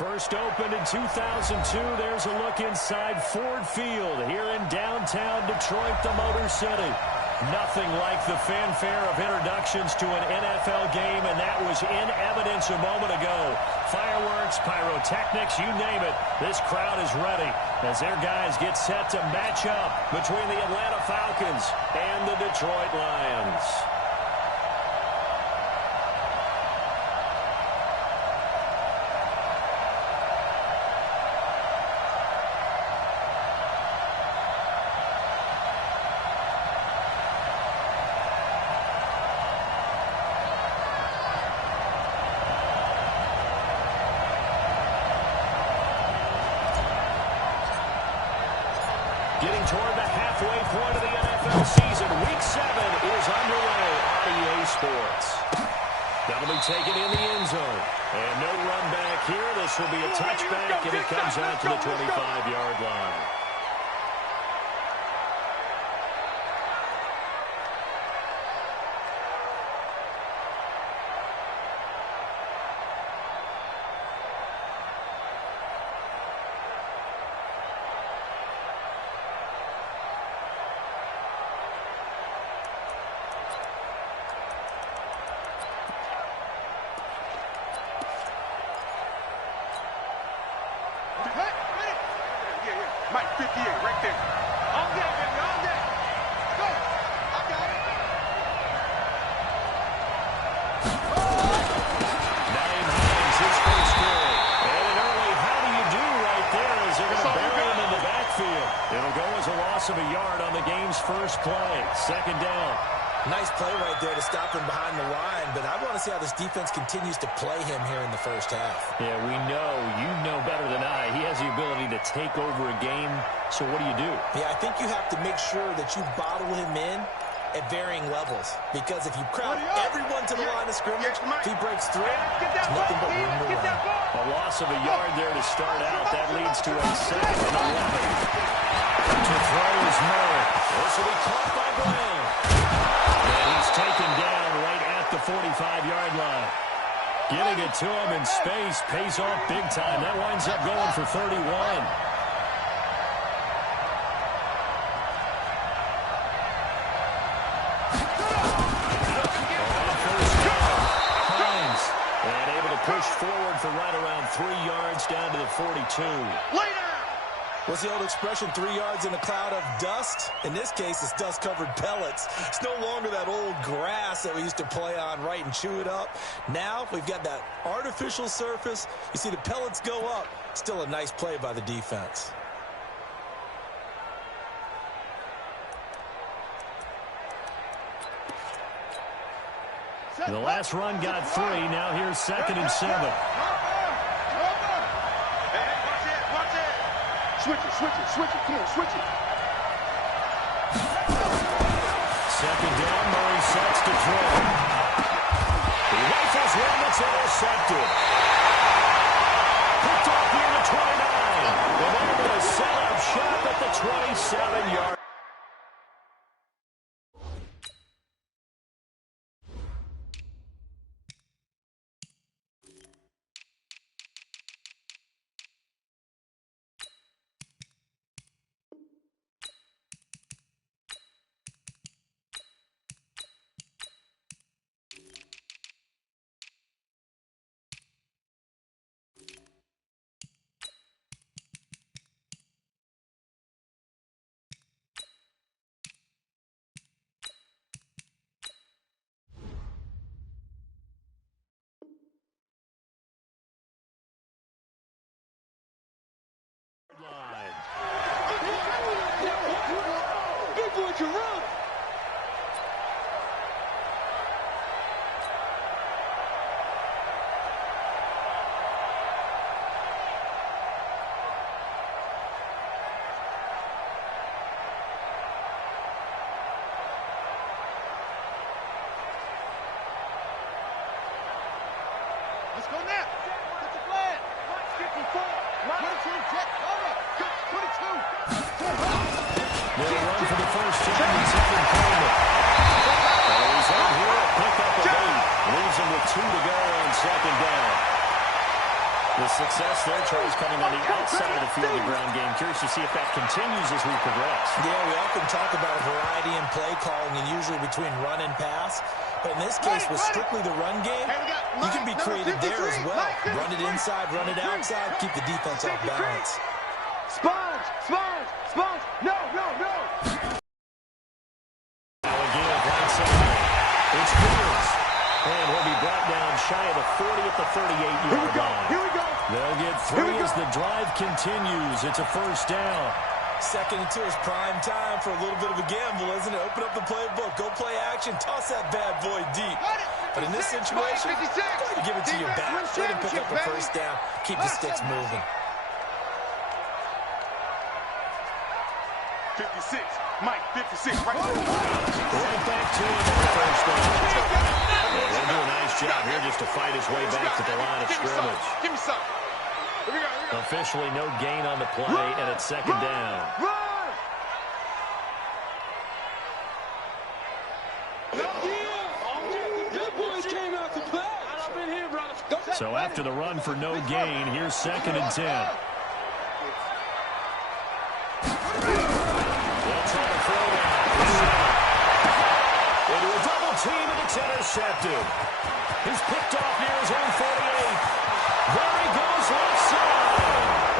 First opened in 2002, there's a look inside Ford Field here in downtown Detroit, the Motor City. Nothing like the fanfare of introductions to an NFL game, and that was in evidence a moment ago. Fireworks, pyrotechnics, you name it. This crowd is ready as their guys get set to match up between the Atlanta Falcons and the Detroit Lions. Getting toward the halfway point of the NFL season. Week 7 is underway on EA Sports. That'll be taken in the end zone. And no run back here. This will be a touchback, and it comes out to the 25-yard line. Mike, 58, right there. On deck, baby, on deck. Go. I got it. Naeem Hines, his first carry. And an early how do you do right there as they're going to bury him in the backfield. It'll go as a loss of a yard on the game's first play. Second down. Nice play right there to stop him behind the line, but I want to see how this defense continues to play him here in the first half. Yeah, we know, you know better than I, he has the ability to take over a game, so what do? Yeah, I think you have to make sure that you bottle him in at varying levels, because if you crowd everyone to the line of scrimmage, if he breaks through, there's nothing but room to run. A loss of a yard there to start out. That leads to a second and 11. To throw is Murray. This will be caught by Brown. And he's taken down right at the 45-yard line. Getting it to him in space pays off big time. That winds up going for 31. And able to push forward for right around 3 yards down to the 42. What's the old expression, 3 yards in a cloud of dust? In this case, it's dust-covered pellets. It's no longer that old grass that we used to play on, right, and chew it up. Now we've got that artificial surface. You see the pellets go up. Still a nice play by the defense. The last run got 3. Now here's 2nd and 7. Switch it. Come on, switch it. Second down, Murray sets to throw. He rifles one that's intercepted. Picked off near the 29. And they're going to set up shop at the 27-yard. The success there, Charles, coming on the outside of the field in the ground game. Curious to see if that continues as we progress. Yeah, we often talk about a variety in play calling and usually between run and pass. But in this case, with strictly the run game, you can be creative there as well. Run it inside, run it outside, keep the defense off balance. Sponge, sponge, sponge. No, no, no. Now again, right side. It's Fields. And he'll be brought down shy of the 40 at the 38-yard line. Here we go. They'll get three as the drive continues. It's a first down. Second and 2 is prime time for a little bit of a gamble, isn't it? Open up the playbook, go play action, toss that bad boy deep. But in this situation, go ahead and give it to your back. Let him pick up a first down, keep the sticks moving. 56, Mike, 56, right there. Right back to him on the first down. They'll do a nice job here just to fight his way back to the line of scrimmage. Give me some. Here we go. Officially no gain on the play, and it's second down. So after the run for no gain, here's second and 10. They'll try to throw it out. Into a double team, and it's intercepted. He's picked off near his own 48. There he goes left side.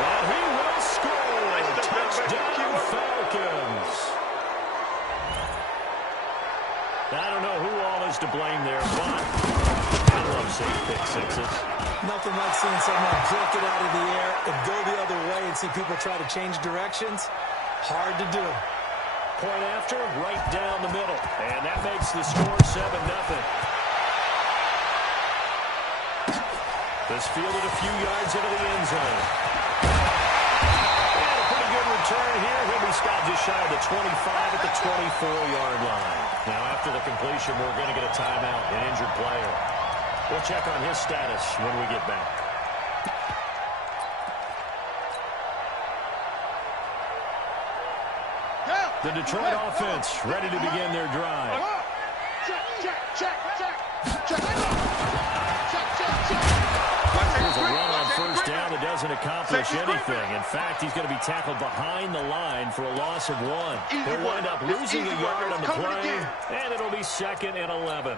And he will score. Touchdown, Falcons. I don't know who all is to blame there, but I love seeing pick sixes. Nothing like seeing someone jerk it out of the air and go the other way and see people try to change directions. Hard to do. Point after, right down the middle. And that makes the score 7-0. This fielded a few yards into the end zone. And a pretty good return here. He'll be stopped just shy of the 25 at the 24-yard line. Now, after the completion, we're going to get a timeout, an injured player. We'll check on his status when we get back. The Detroit offense ready to begin their drive. There's a run on first down that doesn't accomplish anything. In fact, he's going to be tackled behind the line for a loss of 1. He'll wind up losing a yard on the play, and it'll be second and 11.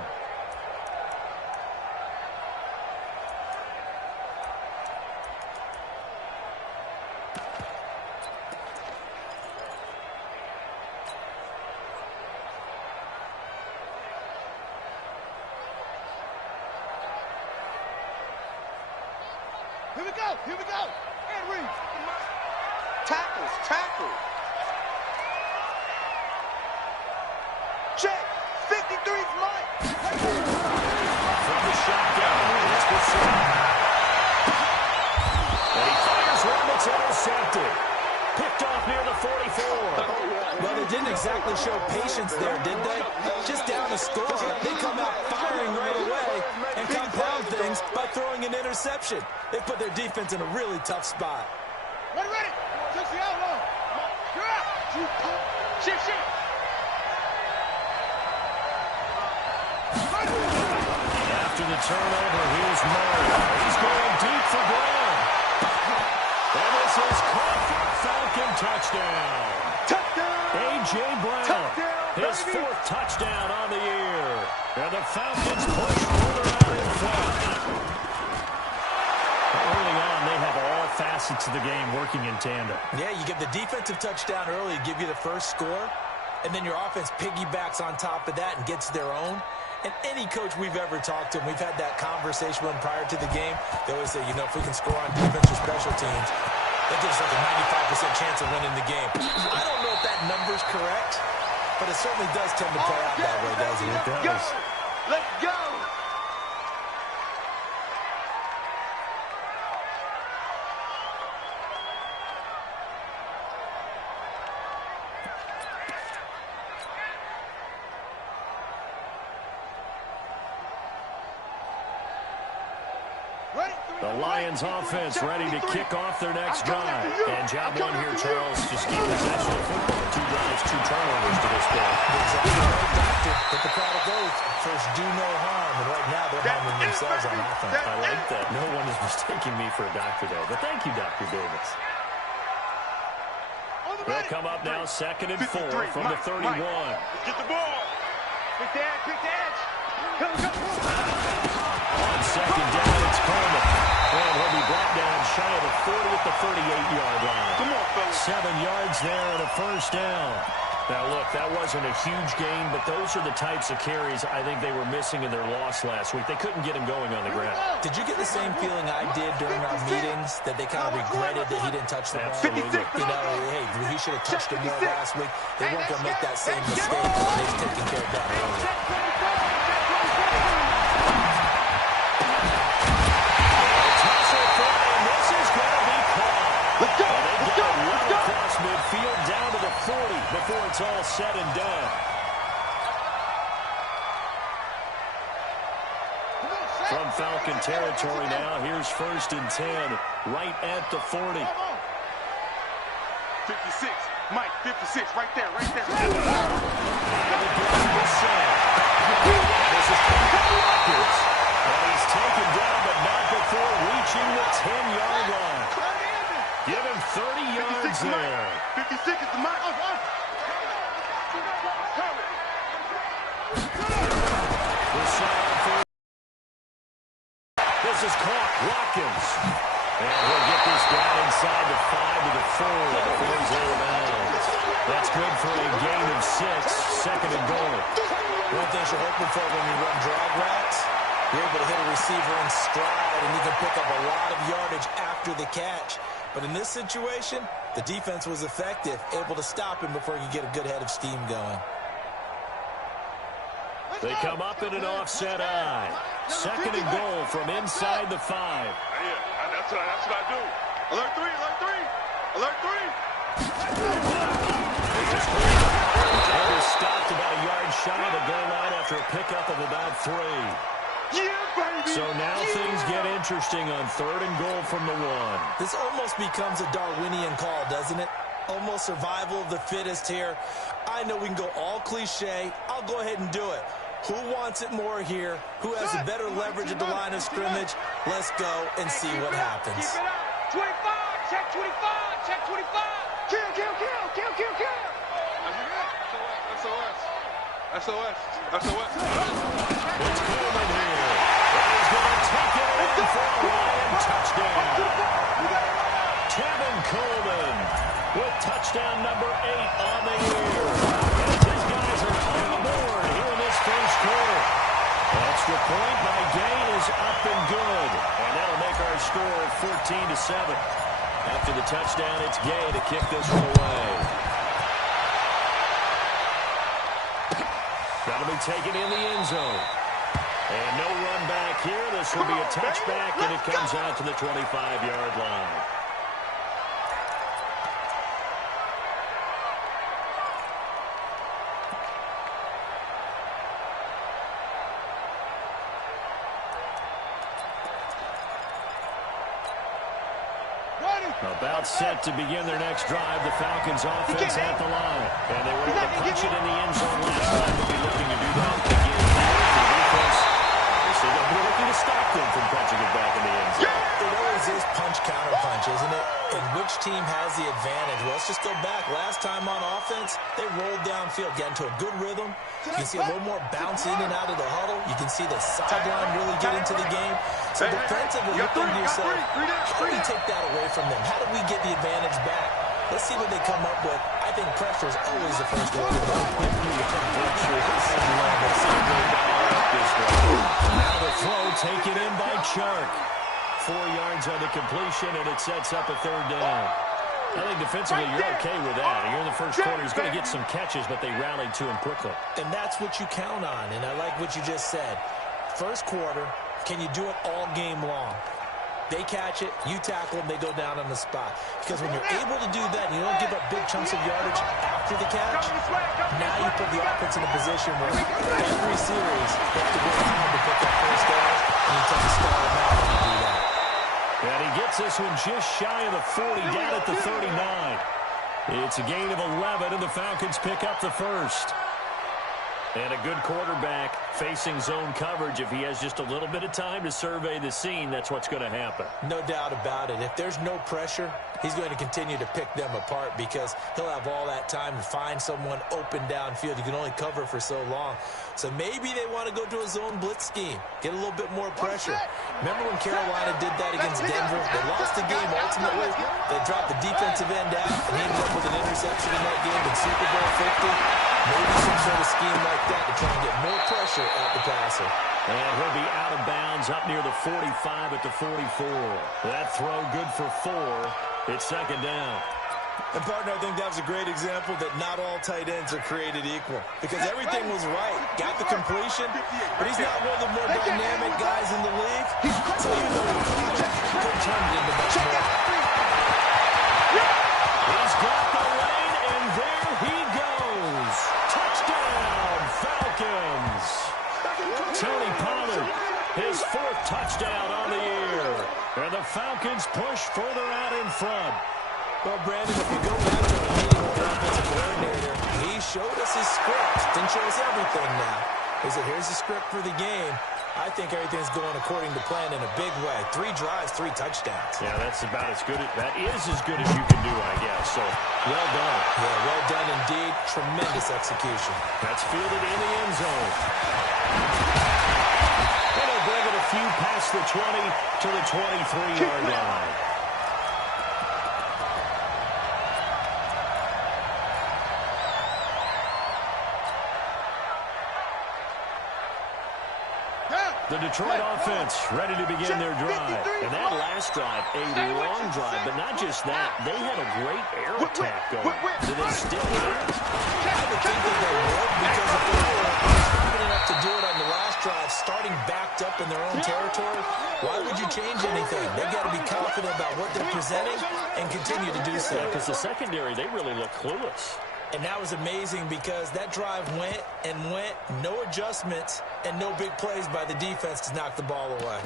Here we go. Here we go. And read. Tackles. Tackle. Check. 53's Mike. From the shotgun. It's Bassett. And he fires one that's intercepted. Picked off near the 44. Well, they didn't exactly show patience there, did they? Just down a score, they come out firing right away and compound things by throwing an interception. They put their defense in a really tough spot. Ready, ready. Touch the outlaw. You're out. Shift, shift. After the turnover, here's Murray. He's going deep for Brown. And this is caught for a Falcon touchdown. Touchdown. A.J. Brown, Touchdown, his baby. 4th touchdown on the year. And the Falcons push further out in front. Early on, they have all facets of the game working in tandem. Yeah, you give the defensive touchdown early, give you the first score, and then your offense piggybacks on top of that and gets their own. And any coach we've ever talked to, and we've had that conversation with them prior to the game, they always say, you know, if we can score on defense or special teams, that gives us like a 95% chance of winning the game. I don't know if that number's correct, but it certainly does tend to play out that way, doesn't it? It does. Let's go. The Lions offense ready to kick off their next drive. And job one here, Charles, just keep possession of football. 2 drives, 2 turnovers to this point. Exactly right, Doctor. But the product goes, first do no harm, and right now they're harming themselves. themselves on offense. I like that. No one is mistaking me for a doctor, though. But thank you, Dr. Davis. They'll come up now, 2nd and 4 from the 31. Get the ball. Pick the edge, pick the edge. Go. On 2nd down, it's Coleman. And he'll be brought down shy of the 40 at the 38-yard line. Come on, fellas. 7 yards there and a first down. Now, look, that wasn't a huge gain, but those are the types of carries I think they were missing in their loss last week. They couldn't get him going on the ground. Did you get the same feeling I did during our meetings, that they kind of regretted that he didn't touch the ball? Absolutely. You know, hey, he should have touched it more last week. They weren't going to make that same mistake, and they've taken care of that earlier. This is going to be caught. Let's go. Across midfield down to the 40 before it's all said and done. From Falcon territory now, here's 1st and 10, right at the 40. 56. Mike, 56. Right there. And again, the same. This is Watkins. And he's taken down, but not before reaching the 10-yard line. Give him 30 yards there. 56 is the Mike. This is caught. Watkins. And he'll get this down inside the 5 to the 4 before he's out of bounds. That's good for a gain of 6, 2nd and goal. One thing you're hoping for when you run drag routes, you're able to hit a receiver in stride, and you can pick up a lot of yardage after the catch. But in this situation, the defense was effective, able to stop him before he could get a good head of steam going. They come up in an offset eye. 2nd and goal from inside the 5. Yeah, that's what I do. Alert 3, alert 3. Alert 3. It was stopped about a yard shy of the goal line after a pickup of about 3. Yeah, baby. So now things get interesting on 3rd and goal from the 1. This almost becomes a Darwinian call, doesn't it? Almost survival of the fittest here. I know we can go all cliche. I'll go ahead and do it. Who wants it more here? Who has a better leverage at the line of scrimmage? Let's go and see what happens. Keep it up. 25, check 25, check 25. Kill. SOS. It's Coleman here. And he's going to take it in for a Lion touchdown. Kevin Coleman with touchdown number 8 on the year. And his guys are on the board here in this first quarter. Extra point by Gain is up and good. And that'll make our score 14-7. After the touchdown, it's Gay to kick this one away. That'll be taken in the end zone. And no run back here. This will be a touchback, and it comes out to the 25-yard line. About set to begin their next drive. The Falcons offense at the line. And they were able to punch it in the end zone last time. They'll be looking to do that again. The defense, obviously, they'll be looking to stop them from punching it back in the end zone. It always is punch-counter-punch, isn't it? And which team has the advantage? Well, let's just go back. Last time on offense, they rolled downfield, got into a good rhythm. You can see a little more bounce in and out of the huddle. You can see the sideline really get into the game. So defensively, you think to yourself, how do we take that away from them? How do we get the advantage back? Let's see what they come up with. I think pressure is always the first word. Now the throw taken in by Chark. 4 yards on the completion, and it sets up a 3rd down. I think defensively you're okay with that. Here in the first quarter, he's going to get some catches, but they rallied to him quickly. And that's what you count on, and I like what you just said. First quarter, can you do it all game long? They catch it, you tackle them, they go down on the spot. Because when you're able to do that, and you don't give up big chunks of yardage after the catch, now you put the offense in a position where every series they have to work hard to pick up first down, and you tend to stall them out when you do that. And he gets this one just shy of the 40, down at the 39. It's a gain of 11, and the Falcons pick up the first. And a good quarterback facing zone coverage. If he has just a little bit of time to survey the scene, that's what's going to happen. No doubt about it. If there's no pressure, he's going to continue to pick them apart because he'll have all that time to find someone open downfield. You can only cover for so long. So maybe they want to go to a zone blitz scheme, get a little bit more pressure. Remember when Carolina did that against Denver? They lost the game ultimately. They dropped the defensive end out and ended up with an interception in that game in Super Bowl 50. Maybe some sort of scheme like that to try and get more pressure at the passer. And he'll be out of bounds up near the 45 at the 44. That throw good for 4. It's second down. And, partner, I think that was a great example that not all tight ends are created equal because everything was right. Got the completion, but he's not one of the more dynamic guys in the league. So even though he could turn it into much more. He's got the lane, and there he goes. Touchdown, Falcons. Tony Pollard, his 4th touchdown on the year. And the Falcons push further out in front. Well, Brandon, if you go back to our meeting with the offensive coordinator, he showed us his script. Didn't show us everything now. He said, here's the script for the game. I think everything's going according to plan in a big way. 3 drives, 3 touchdowns. Yeah, that's about as good. That is as good as you can do, I guess. So, well done. Yeah, well done indeed. Tremendous execution. That's fielded in the end zone. And they'll bring it a few past the 20 to the 23-yard line. The Detroit offense ready to begin their drive. And that last drive, a long drive, but not just that. They had a great air attack going. Do they still have it? I would think that they would because if they were confident enough to do it on the last drive, starting backed up in their own territory, why would you change anything? They've got to be confident about what they're presenting and continue to do so. Because the secondary, they really look clueless. And that was amazing because that drive went and went, no adjustments, and no big plays by the defense to knock the ball away.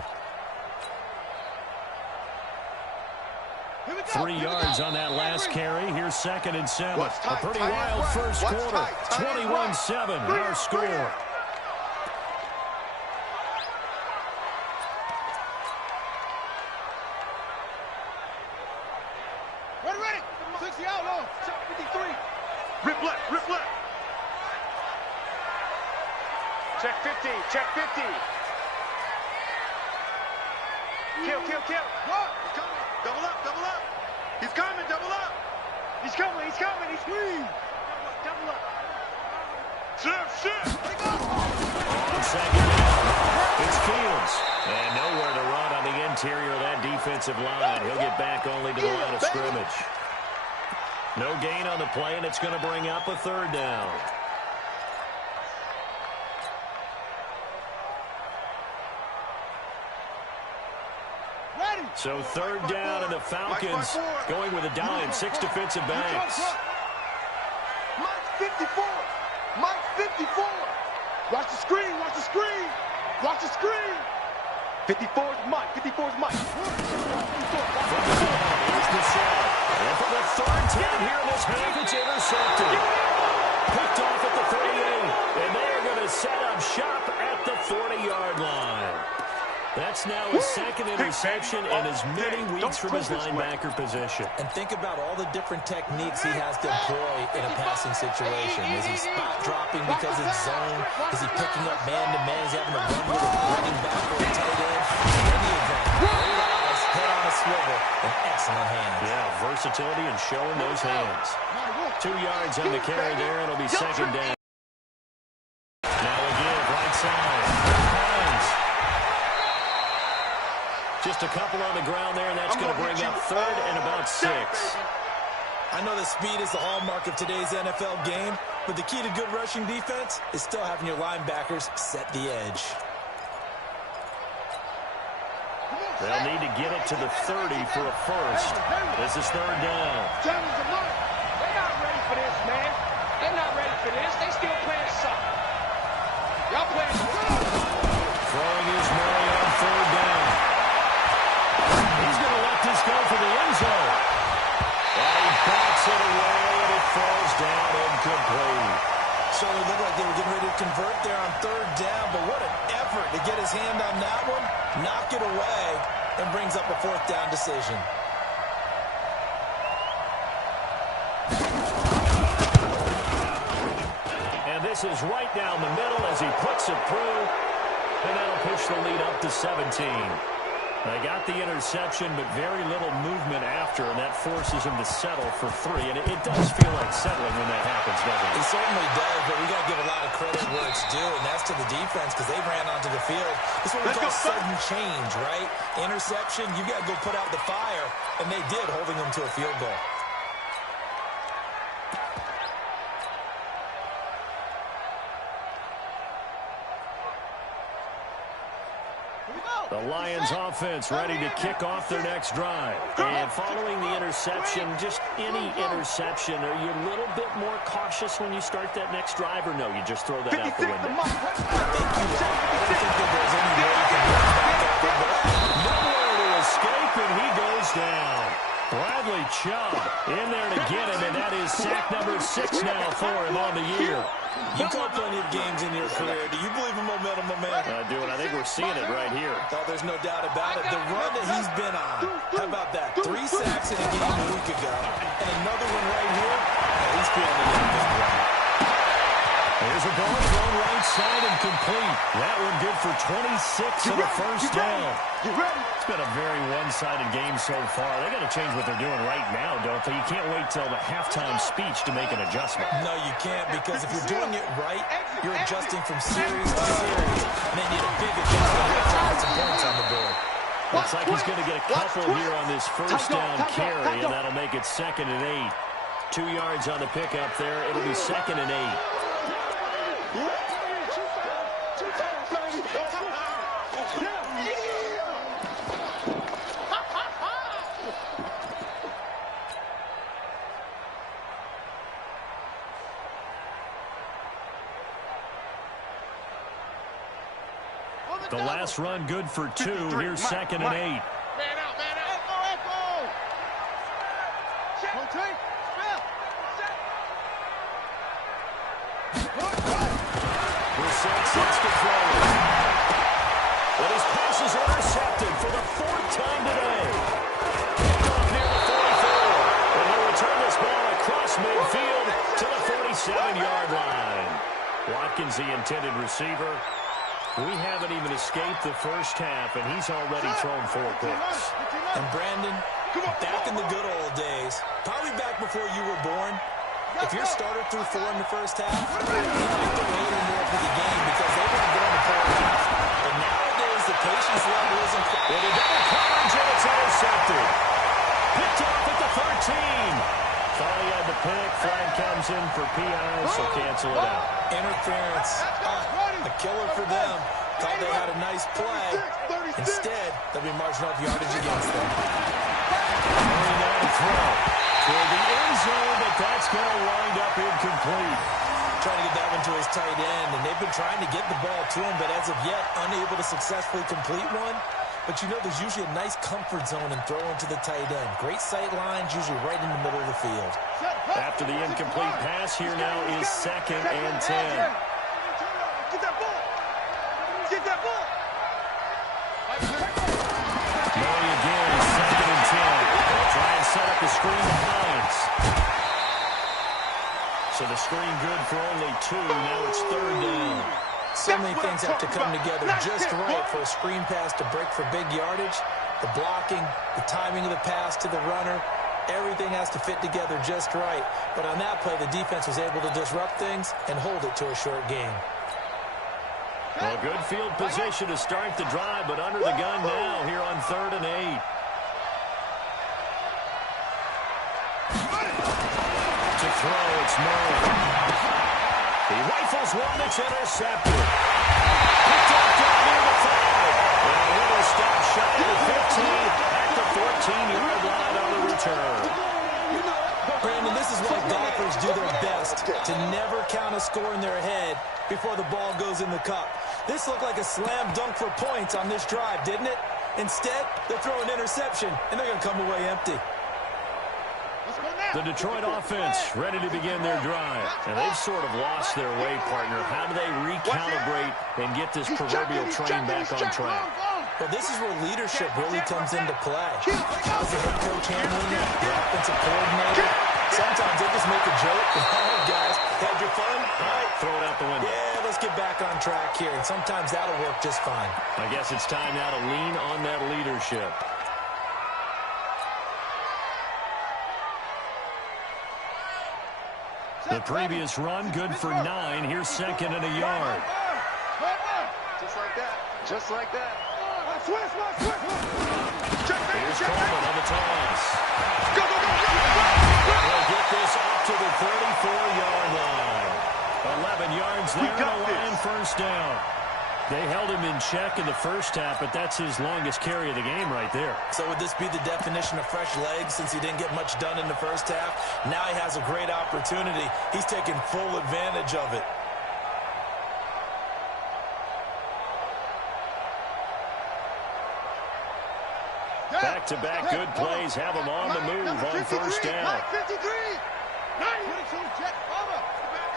3 yards on that last carry. Here's 2nd and 7. A pretty wild first quarter. 21-7, our score. Ready. 60 out long. 53. Rip left. Check 50. Kill. He's coming. Double up. He's coming, double up. He's coming. He's free. Double up. Shift. On second down, it's Fields. And nowhere to run on the interior of that defensive line. He'll get back only to the line of scrimmage. No gain on the play, and it's going to bring up a 3rd down. So 3rd down, and the Falcons going with a dime. 6 defensive backs. Mike 54. Watch the screen. 54 is Mike. Here's the set. And for the 3rd time here in this half, it's intercepted. Picked off at the 38, and they are going to set up shop at the 40-yard line. That's now his 2nd interception in as many weeks from his linebacker position. And think about all the different techniques he has to employ in a passing situation. Is he spot dropping because it's zone? Is he picking up man-to-man? Is he having to run with a running back or a tight end? In any event, great eyes, head on a swivel, and excellent hands. Yeah, versatility and showing those hands. 2 yards on the carry there, and it'll be 2nd down. Now again, right side. Just a couple on the ground there, and that's going to bring up 3rd and about 6. I know that speed is the hallmark of today's NFL game, but the key to good rushing defense is still having your linebackers set the edge. They'll need to get it to the 30 for a first. This is 3rd down. They're not ready for this, man. They're not ready for this. They still playing sucker. Y'all playing Throwing his Murray on 3rd down. He's going to let this go for the end zone. And he backs it away, and it falls down incomplete. Certainly looked like they were getting ready to convert there on third down, but what an effort to get his hand on that one, knock it away, and brings up a fourth down decision. And this is right down the middle as he puts it through, and that'll push the lead up to 17. They got the interception, but very little movement after, and that forces him to settle for 3. And it does feel like settling when that happens, doesn't it? It certainly does, but we got to give a lot of credit where it's due, and that's to the defense because they ran onto the field. This is what we call sudden change, right? Interception, you got to go put out the fire, and they did, holding them to a field goal. The Lions offense ready to kick off their next drive. And following the interception, just any interception, are you a little bit more cautious when you start that next drive, or no, you just throw that out the window? I think you are. I don't think that there's any way you can run back up from that. Nowhere to escape, and he goes down. Bradley Chubb in there to get him, and that is sack number 6 now for him on the year. You caught plenty of games in your career. Do you believe in momentum, my man? I do, and I think we're seeing it right here. Oh, there's no doubt about it. The run that he's been on, how about that? 3 sacks in a game a week ago, and another one right here. He's feeling it at this point. There's a ball thrown right side and complete. That one good for 26 on the first down. It's been a very one-sided game so far. They got to change what they're doing right now, don't they? You can't wait till the halftime speech to make an adjustment. No, you can't, because if you're doing it right, you're adjusting from series to series, and they need a big adjustment here to get some points on the board. Looks like he's going to get a couple here on this first down carry, and that'll make it 2nd and 8. 2 yards on the pickup there. It'll be 2nd and 8. The last run good for 2. Here's 2nd and 8. Man out, man out. Echo. Rotate. Brissett sets to throw. But his pass is intercepted for the 4th time today. Picked off near the 44. And he'll return this ball across midfield to the 47-yard line. Watkins, the intended receiver. We haven't even escaped the first half, and he's already thrown 4 picks. And Brandon, back in the good old days, probably back before you were born, if your starter threw 4 in the first half, you might throw 8 or more for the game because they would have gone to pull it off. But nowadays, the patience level isn't quite. With a double coverage, and it's intercepted. Picked off at the 13. Thought he had the pick. Flag comes in for PI, so cancel it out. Interference. A killer for them. Thought they had a nice play. Instead, they'll be marching off yardage against them. Going down to throw toward the end zone, but that's going to wind up incomplete. Trying to get that one to his tight end, and they've been trying to get the ball to him, but as of yet, unable to successfully complete one. But you know, there's usually a nice comfort zone in throwing to the tight end. Great sight lines, usually right in the middle of the field. After the incomplete pass, here now is 2nd and 10. Get that ball. Get that ball. Murray again, 2nd and 10. They'll try and set up the screen to Hines. So the screen good for only 2. Now it's 3rd down. So many things have to come together just right for a screen pass to break for big yardage. The blocking, the timing of the pass to the runner, everything has to fit together just right. But on that play, the defense was able to disrupt things and hold it to a short game. Well, good field position to start the drive, but under the gun now here on 3rd and 8. To throw, it's Murray. He rifles one, it's intercepted. Picked up down near the 5. And a little stop shy of the 15 at the 14-yard line on the return. Brandon, this is why golfers do their best to never count a score in their head before the ball goes in the cup. This looked like a slam dunk for points on this drive, didn't it? Instead, they'll throw an interception, and they're going to come away empty. The Detroit offense ready to begin their drive. And they've sort of lost their way, partner. How do they recalibrate and get this proverbial train back on track? Well, this is where leadership really comes into play. How's the head coach handling it? The offensive coordinator? Sometimes they just make a joke. All right, guys, had your fun? All right, throw it out the window. Yeah, let's get back on track here. And sometimes that'll work just fine. I guess it's time now to lean on that leadership. The previous run, good for 9. Here's second and a yard. Just like that. Just like that. Here's Coleman on the toss. Go, go, go, go, go. They'll get this up to the 34-yard line. 11 yards there and a Lion first down. They held him in check in the first half, but that's his longest carry of the game right there. So would this be the definition of fresh legs since he didn't get much done in the first half? Now he has a great opportunity. He's taking full advantage of it. Back-to-back good plays have him on the move on first down. 53. 22, jet, bomber.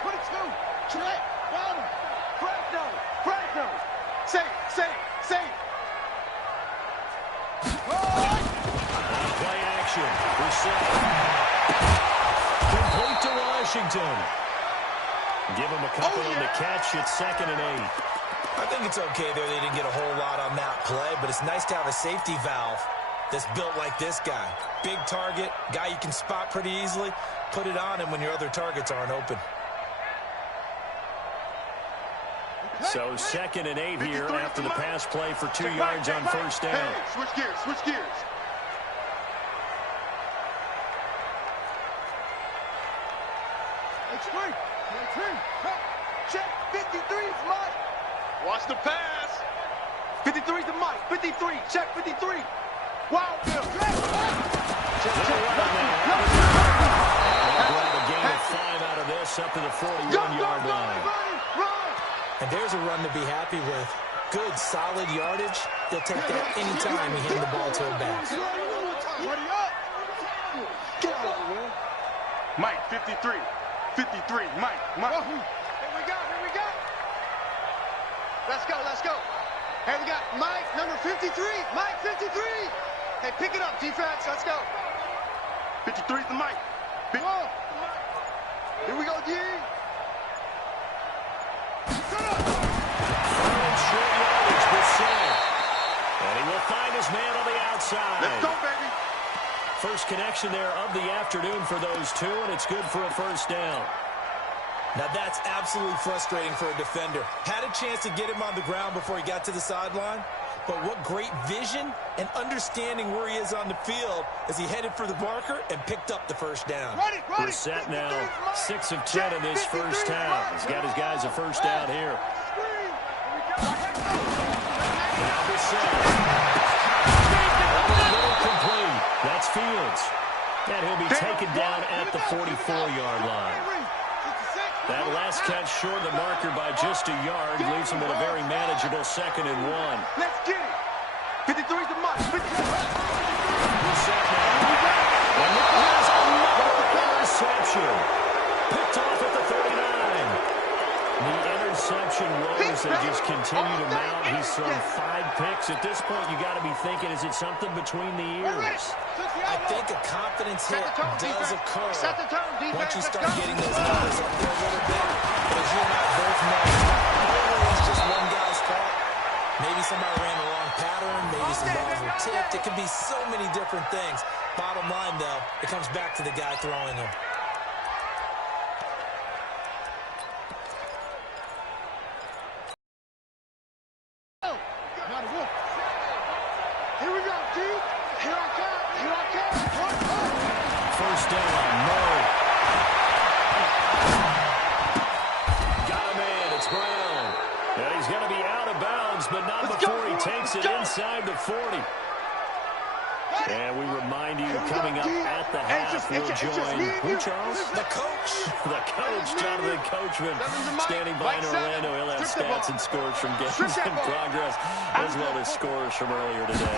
22, jet, bomber. Franco. Safe. Play action. Complete to Washington. Give him a couple on the catch. It's second and 8. I think it's okay there. They didn't get a whole lot on that play, but it's nice to have a safety valve that's built like this guy. Big target, guy you can spot pretty easily. Put it on him when your other targets aren't open. So second and 8 here after the pass play for 2 yards on first down. Hey, switch gears. Check, 53's Mike. Watch the pass. 53's the Mike. 53, check 53. Wow, Bill. Check. Grab a gain of 5 out of this up to the 41-yard line. And there's a run to be happy with. Good, solid yardage. They'll take that any time you hand the ball to a back. Mike, 53. 53, Mike. Here we go. Let's go. Hey, we got Mike, number 53. Mike, 53. Hey, pick it up, defense. Let's go. 53's the Mike. Here we go, D. And he will find his man on the outside. Let's go, baby. First connection there of the afternoon for those two, and it's good for a first down. Now that's absolutely frustrating for a defender. Had a chance to get him on the ground before he got to the sideline, but what great vision and understanding where he is on the field as he headed for the marker and picked up the first down. We're set now, 6 of 10 in this first half. He's got his guys a first down here. Complete. That's Fields. And he'll be taken down at the 44-yard line. That last catch short of the marker by just a yard leaves him with a very manageable 2nd and 1. Let's get it. 53's the mark. Interception. Picked off at the 39. The interception woes, they just continue to mount. He's thrown 5 picks. At this point, you got to be thinking, is it something between the ears? I think a confidence hit does occur once you start getting those numbers up there a little bit. But as you and I both know, it's just one guy's fault. Maybe somebody ran the wrong pattern. Maybe some balls were tipped. It could be so many different things. Bottom line, though, it comes back to the guy throwing them. Here we go, D. Here I come. First down, Murray. Got a man, it's Brown. And he's going to be out of bounds, but not before he takes it inside the 40. And we remind you, coming up at the half, we'll join, who, Charles? The coach. The coach, Jonathan Coachman, standing by in Orlando. He'll have stats and scores from games in progress, as well as scores from earlier today.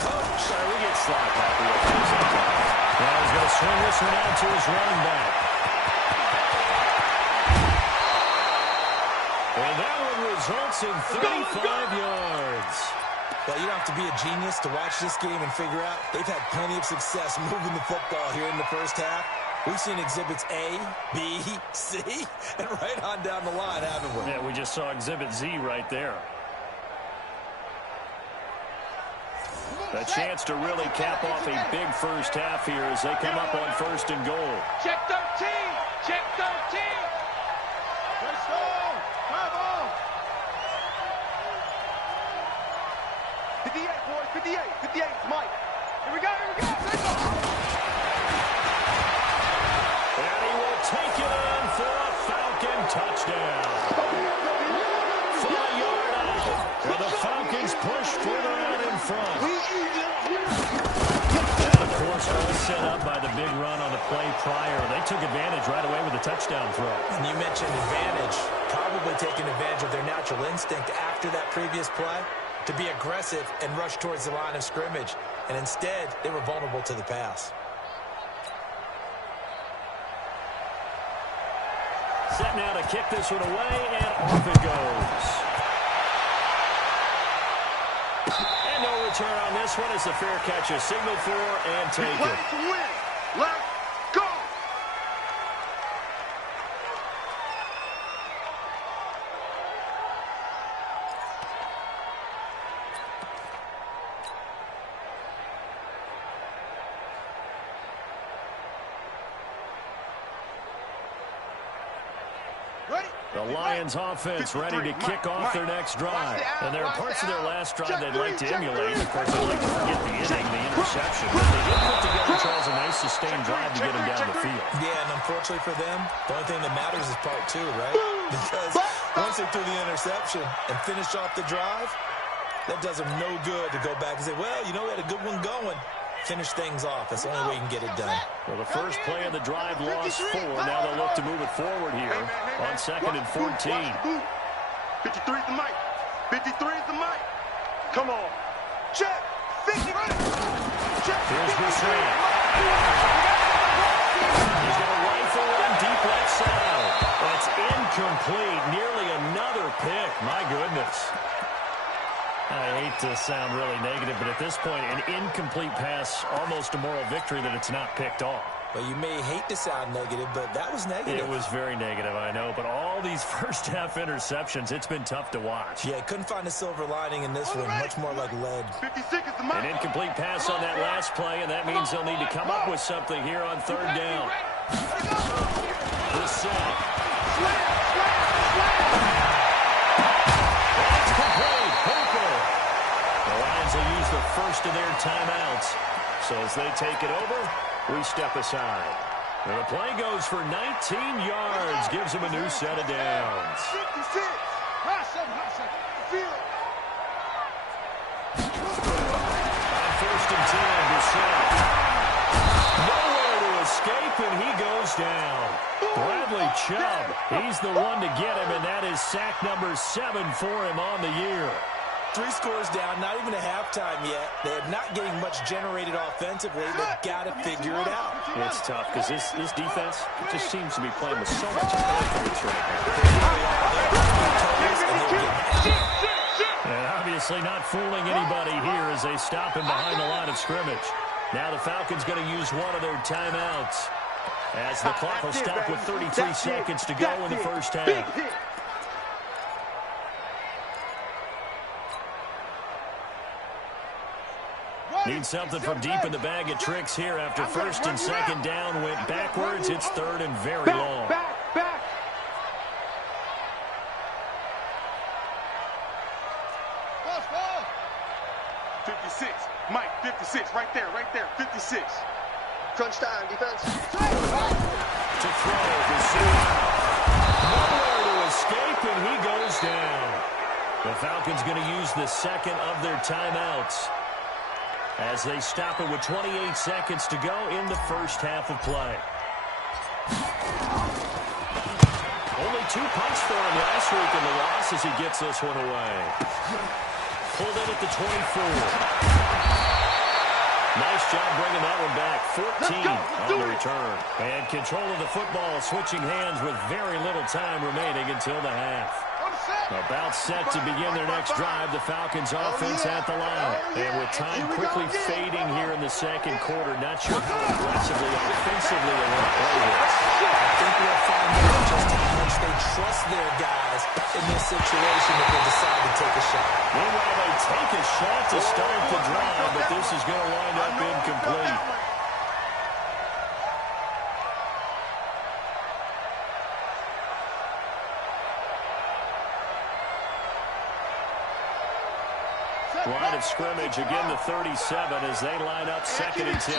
Coach. Sorry, we get slap happy up here sometimes. Now he's going to swing this one out to his running back. And that one results in 35 yards. Well, you don't have to be a genius to watch this game and figure out they've had plenty of success moving the football here in the first half. We've seen exhibits A, B, C, and right on down the line, haven't we? Yeah, we just saw exhibit Z right there. A chance to really cap off a big first half here as they come up on 1st and goal. Check 13! Check 13! Let's go! Come on! 58, boys, 58. 58, Mike. Here we go, here we go! Let's go! And he will take it on for a Falcon touchdown. 5-yard out. And the Falcons push further out in front. And, of course, all set up by the big run on the play prior. They took advantage right away with the touchdown throw. And you mentioned advantage. Probably taking advantage of their natural instinct after that previous play to be aggressive and rush towards the line of scrimmage. And instead, they were vulnerable to the pass. Set now to kick this one away, and off it goes. And no return on this one as the fair catch is signaled for and taken. Play to win. Let's go! Ready? The Lions offense ready to kick off their next drive. And there are parts of their last drive they'd like to emulate. Of course, they'd like to forget the inning, the interception. But they did put together, Charles, a nice sustained drive to get them down the field. Yeah, and unfortunately for them, the only thing that matters is part 2, right? Because once they threw the interception and finished off the drive, that does them no good to go back and say, well, you know, we had a good one going. Finish things off. That's the only way you can get it done. Well, the first play of the drive lost 4. Now they'll look to move it forward here on 2nd and 14. 53 is the mic. 53 is the mic. Come on. Check. 50. Check. Here's Boucher. He's going to rifle one deep left side. That's incomplete. Nearly another pick. My goodness. I hate to sound really negative, but at this point, an incomplete pass, almost a moral victory that it's not picked off. Well, you may hate to sound negative, but that was negative. It was very negative, I know. But all these first-half interceptions, it's been tough to watch. Yeah, couldn't find a silver lining in this one. Much more like lead. 56 is the mic. An incomplete pass on that last play, and that means they'll need to come up with something here on 3rd down. The set. That's complete. Hooper. The Lions will use the first of their timeouts. So as they take it over, we step aside. And the play goes for 19 yards. Gives them a new set of downs. 56. Feel it. On 1st and 10, Boucher. Nowhere to escape, and he goes down. Bradley Chubb, he's the one to get him, and that is sack number 7 for him on the year. 3 scores down, not even a halftime yet. They're not getting much generated offensively. They've got to figure it out. It's tough because this defense just seems to be playing with so much confidence right now. And obviously not fooling anybody here as they stop him behind the line of scrimmage. Now the Falcons going to use one of their timeouts as the clock will stop with 33 seconds to go in the first half. Need something from deep in the bag of tricks here after 1st and 2nd down went backwards. It's 3rd and very long. Back. 56. Mike, 56. Right there. 56. Crunch time, defense. To throw. Nowhere to escape, and he goes down. The Falcons going to use the second of their timeouts as they stop it with 28 seconds to go in the first half of play. Only 2 punts for him last week in the loss as he gets this one away. Pulled in at the 24. Nice job bringing that one back. 14 Let's on the return. And control of the football, switching hands with very little time remaining until the half. About set to begin their next drive, the Falcons offense at the line. And with time quickly fading here in the second quarter, not sure how aggressively, offensively they want to play this. I think we'll find out just how much they trust their guys in this situation if they decide to take a shot. Meanwhile, they take a shot to start the drive, but this is going to wind up incomplete. Line of scrimmage, again the 37 as they line up 2nd and 10.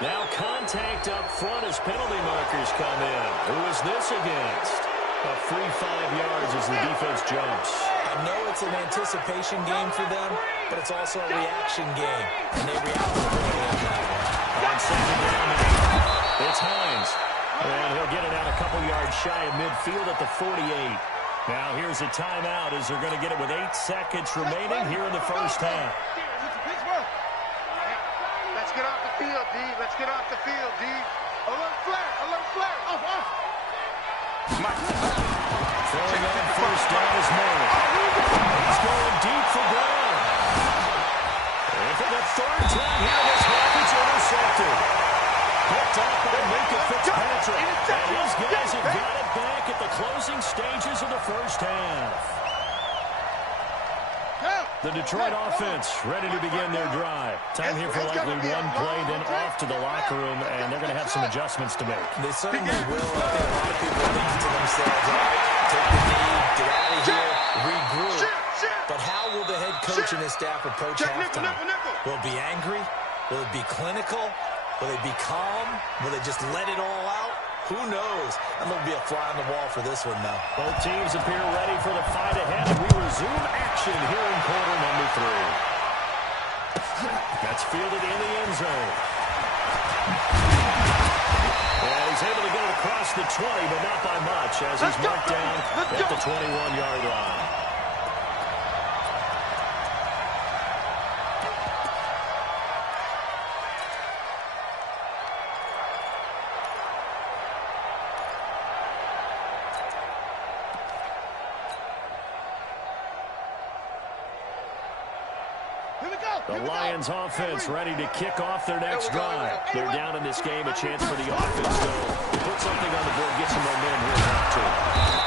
Now contact up front as penalty markers come in. Who is this against? A free 5 yards as the defense jumps. I know it's an anticipation game for them, but it's also a reaction game, and they react quickly on that one. On 2nd down now, it's Hines. And he'll get it out a couple yards shy of midfield at the 48. Now here's a timeout as they're going to get it with 8 seconds remaining here in the first half. Let's get off the field, D. Let's get off the field, D. Alert flare, alert flare. Off. Throwing on first down is Moore. He's going deep for Brown. And for the 3rd time here in this half, it's intercepted. Picked up by Minka Fitzpatrick. And these guys have got it back at the closing stages of the first half. The Detroit offense ready to begin their drive. Time here for likely one play, then off to the locker room, and they're going to have some adjustments to make. They certainly will. I think a lot of people are thinking to themselves, all right, take the knee, get out of here, regroup. But how will the head coach and his staff approach halftime? Will it be angry? Will it be clinical? Will they be calm? Will they just let it all out? Who knows? I'm going to be a fly on the wall for this one, though. Both teams appear ready for the fight ahead, and we resume action here in quarter number 3. That's fielded in the end zone. And he's able to get it across the 20, but not by much, as he's marked down at the 21-yard line. The Lions offense ready to kick off their next drive. They're down in this game, a chance for the offense to put something on the board, get some momentum here in half 2.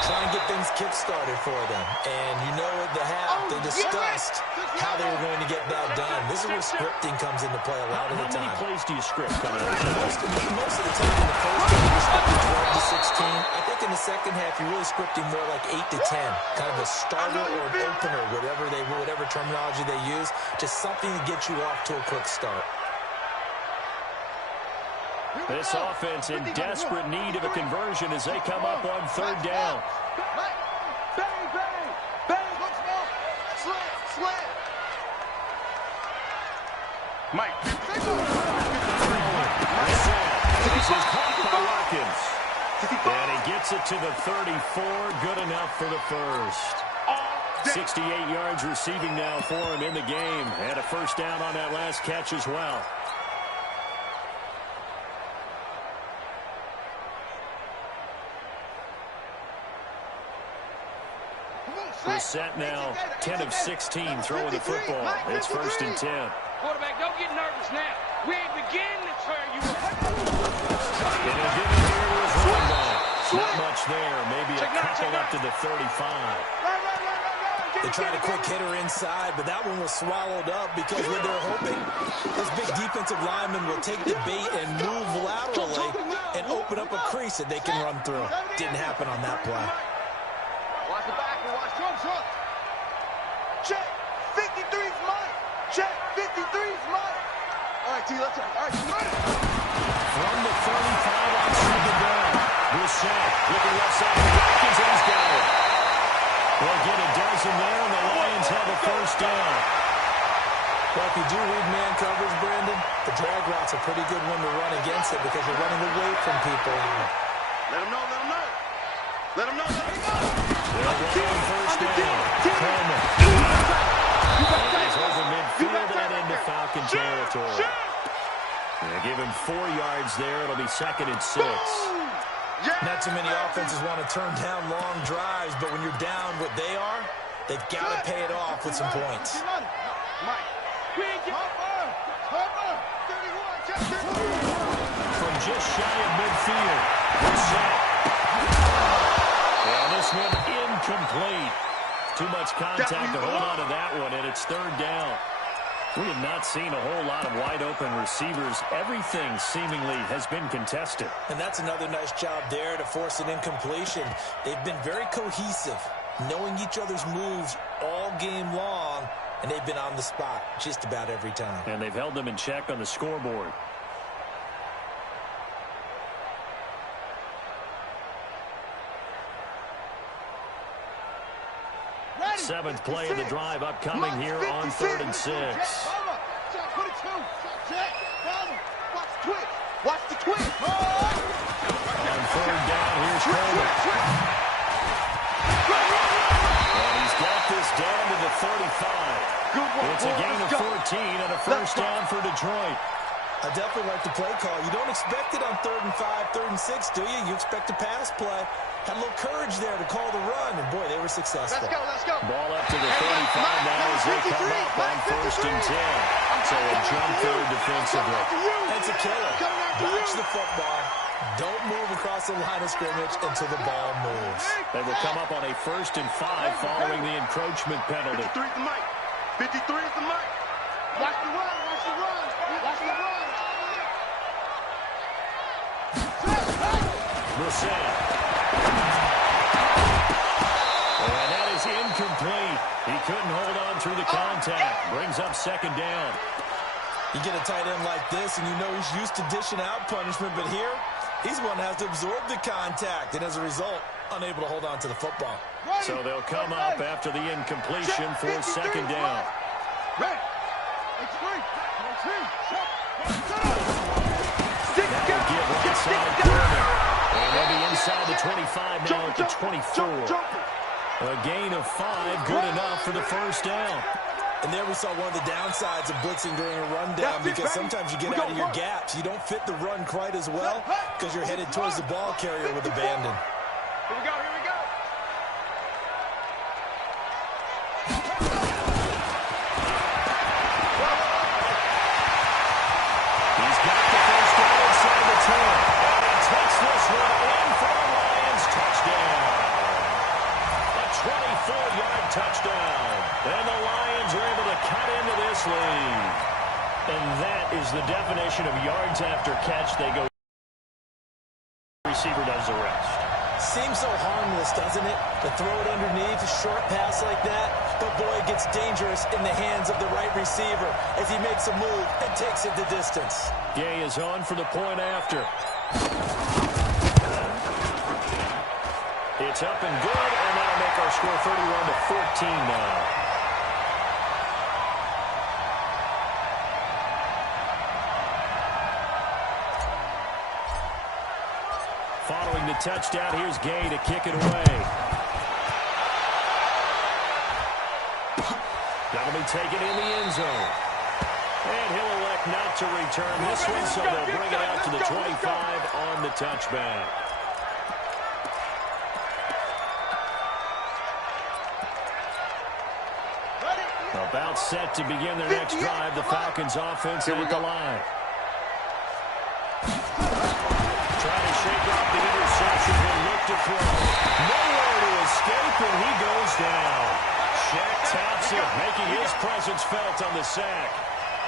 Try and get things kick-started for them. And you know at the half, they discussed how they were going to get that done. This is where scripting comes into play a lot of the time. How many plays do you script coming out? Most of the time in the first half, you're scripting 12 to 16. I think in the second half, you're really scripting more like 8 to 10. Kind of a starter or an opener, whatever terminology they use. Just something to get you off to a quick start. This offense in desperate need of a conversion as they come up on 3rd down. Bang, bang, bang, slant. Mike. This is caught by Watkins. And he gets it to the 34. Good enough for the first. 68 yards receiving now for him in the game. And a first down on that last catch as well. We're set now, 10 of 16 throwing the football. It's 1st and 10. Quarterback, don't get nervous now. We ain't beginning to turn you up. And he'll give it here to his running back. Not much there, maybe a couple up to the 35. They tried a quick hitter inside, but that one was swallowed up because what they're hoping, this big defensive lineman will take the bait and move laterally and open up a crease that they can run through. Didn't happen on that play. Watch the back and watch Trump. Check. 53's mine. Check. 53's mine. All right, T, let's go. All right, from the 35 on 2nd down. Brissett looking left side of Watkins, and he's got it. They'll get a dozen there, and the Lions have a first down. Well, if you do read man coverage, Brandon, the drag route's a pretty good one to run against it because you're running away from people on it. Let them know. Let them know. They'll run on first down. Coleman. He's over midfield and into Falcon territory. territory. They give him 4 yards there. It'll be 2nd and 6. Not too many offenses want to turn down long drives, but when you're down what they are, they've got to pay it off with some points. From just shy of midfield, and this one incomplete. Too much contact to hold on to that one, and it's 3rd down. We have not seen a whole lot of wide-open receivers. Everything seemingly has been contested. And that's another nice job there to force an incompletion. They've been very cohesive, knowing each other's moves all game long, and they've been on the spot just about every time. And they've held them in check on the scoreboard. Seventh play of the drive upcoming here on 3rd and 6. Watch the twitch. On 3rd down, here's Coleman. And he's got this down to the 35. It's a gain of 14 and a 1st down for Detroit. I definitely like the play call. You don't expect it on 3rd and 5, 3rd and 6, do you? You expect a pass play. Had a little courage there to call the run, and boy, they were successful. Let's go. Ball up to the 35 now as they come up on 1st and 10. So a jump there defensively. It's a killer. Watch the football. Don't move across the line of scrimmage until the ball moves. They will come up on a 1st and 5 following the encroachment penalty. 53 is the mic. 53 is the mic. Watch the run. Watch the run. Watch the run. Brissett. And that is incomplete. He couldn't hold on through the contact. Brings up 2nd down. You get a tight end like this, and you know he's used to dishing out punishment, but here, he's one that has to absorb the contact, and as a result, unable to hold on to the football. So they'll come up after the incompletion for 2nd down. Now they get inside corner. And they'll be inside the 25 now at the 24. A gain of 5, good enough for the 1st down. And there we saw one of the downsides of blitzing during a rundown, because sometimes you get out of your gaps. You don't fit the run quite as well because you're headed towards the ball carrier with abandon. Here we go. He's got the 1st down inside the 10. And he takes this one in for the Lions. Touchdown. A 24-yard touchdown. And the Lions are able to cut into this lead. And that is the definition of yards after catch. They go. Receiver does the rest. Seems so harmless, doesn't it? To throw it underneath, a short pass like that. But boy, it gets dangerous in the hands of the right receiver as he makes a move and takes it the distance. Gay is on for the point after. It's up and good, and that'll make our score 31-14 now. Following the touchdown, here's Gay to kick it away. That'll be taken in the end zone. And he'll elect not to return this one, so they'll bring it out to the 25 on the touchback. About set to begin their next drive, the Falcons offense at the line. Trying to shake off the interception. He'll look to throw. Nowhere to escape, and he goes down. Shaq taps it, making his presence felt on the sack.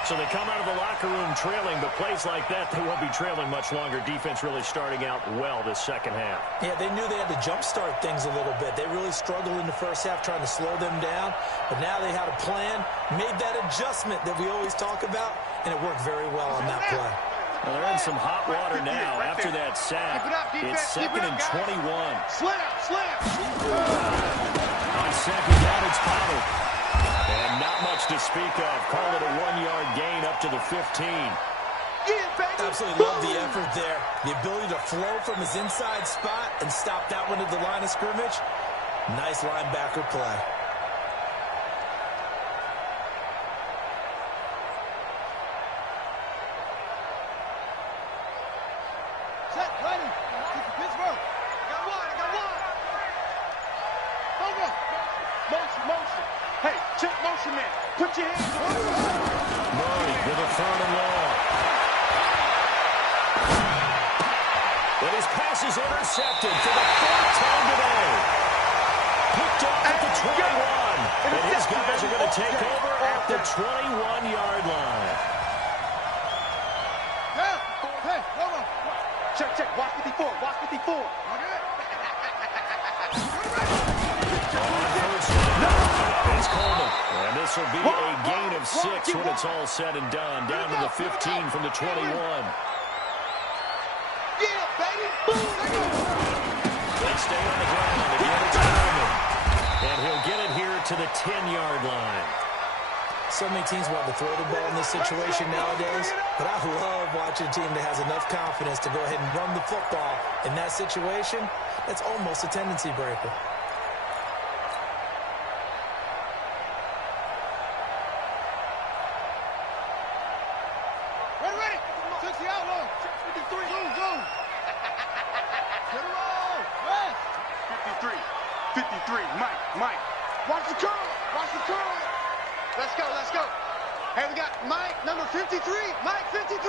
So they come out of the locker room trailing, but plays like that, they won't be trailing much longer. Defense really starting out well this second half. Yeah, they knew they had to jumpstart things a little bit. They really struggled in the first half trying to slow them down, but now they had a plan, made that adjustment that we always talk about, and it worked very well on that play. Well, they're in some hot water now after that sack. It's 2nd and 21. Slam. On 2nd down, it's Pollard. And not much to speak of. Call it a 1-yard gain up to the 15. Absolutely love the effort there. The ability to flow from his inside spot and stop that one at the line of scrimmage. Nice linebacker play. Motion. Hey, check motion man. Put your hands on it. Murray with a 3rd and long. But his pass is intercepted for the 4th time today. Picked off at the 21. And his guys are going to take over at the 21-yard line. Hey, hold on. Check. Watch 54. It's Coleman. And this will be a gain of 6 when it's all said and done. Down to the 15 from the 21. Yeah, baby. They stay on the ground. Again, it's Coleman. And he'll get it here to the 10-yard line. So many teams want to throw the ball in this situation nowadays, but I love watching a team that has enough confidence to go ahead and run the football. In that situation, that's almost a tendency breaker. Ready. 60 out long. 53. Zoom. Get it on. West. 53. Mike. Watch the curl. Let's go. Hey, we got Mike, number 53. Mike, 53.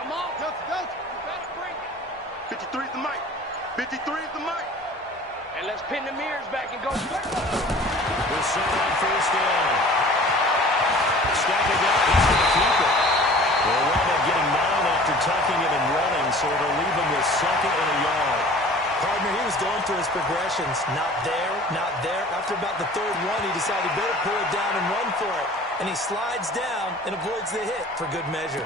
Come on. Go. You better bring it. 53 is the Mike. 53 is the Mike. And let's pin the mirrors back and go. We're set on 1st down. Stepping up, he's going to keep it. They'll wind up getting 9 after tucking it and running, so it'll leave him with 2nd and a yard. Partner, he was going through his progressions. Not there. After about the 3rd one, he decided he better pull it down and run for it. And he slides down and avoids the hit for good measure.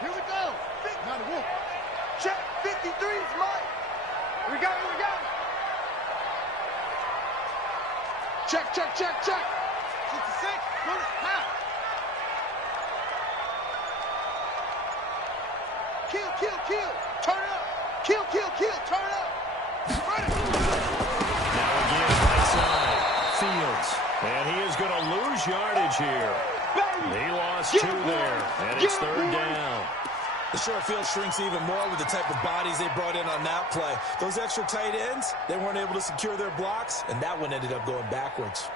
Here we go. Now the wolf. Check. 53 is Mike. Here we go. Check. 66. Run it. Now. Kill. Turn up. Kill. Turn up. Ready. Now again, right side. Fields. And he is going to lose yardage here. He lost 2 there. And it's 3rd down. The short field shrinks even more with the type of bodies they brought in on that play. Those extra tight ends, they weren't able to secure their blocks, and that one ended up going backwards.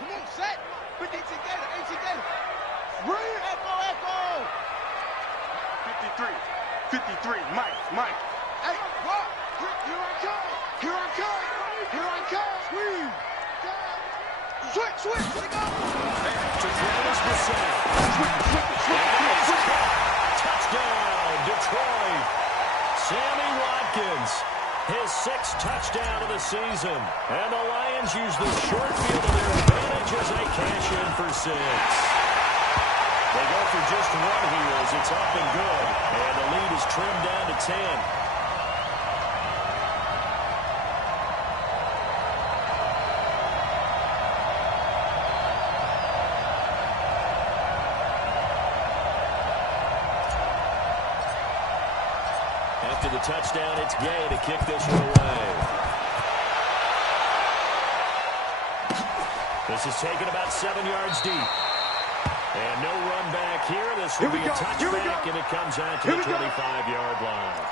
Come on, set. Put the HC Gator. Rear. Echo. 53. Mike. Hey, what? Here I come. Squeeze. Switch. Let it go. Touchdown, Detroit. Sammy Watkins, his 6th touchdown of the season. And the Lions use the short field to their advantage as they cash in for 6. They go for just 1 here as it's up and good. And the lead is trimmed down to 10. After the touchdown, it's Gay to kick this one away. This is taken about 7 yards deep. And no run back here. This will be a touchback, and it comes out to the 25-yard line.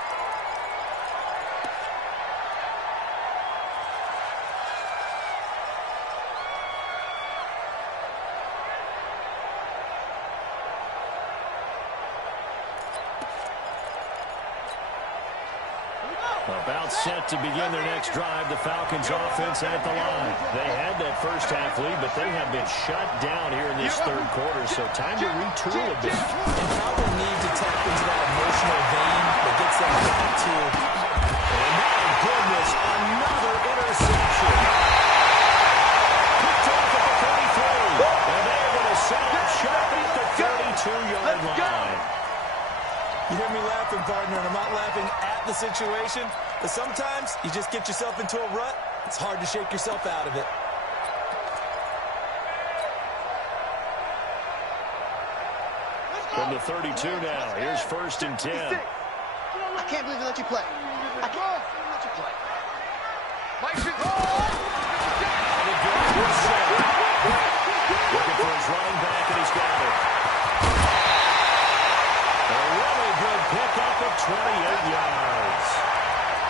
About set to begin their next drive, the Falcons offense at the line. They had that first half lead, but they have been shut down here in this 3rd quarter, so time to retool a bit. And probably need to tap into that emotional vein that gets them back to. And my goodness, another interception. Picked off at the 33. And they're going to set up shop at the 32-yard line. You hear me laughing, partner, and I'm not laughing at the situation, but sometimes you just get yourself into a rut. It's hard to shake yourself out of it. From the 32 now, here's 1st and 10. I can't believe they let you play. I can't let you play. Mike should And again, he's set. Looking for his running back, and he's got it. A really good pickup of 28 yards.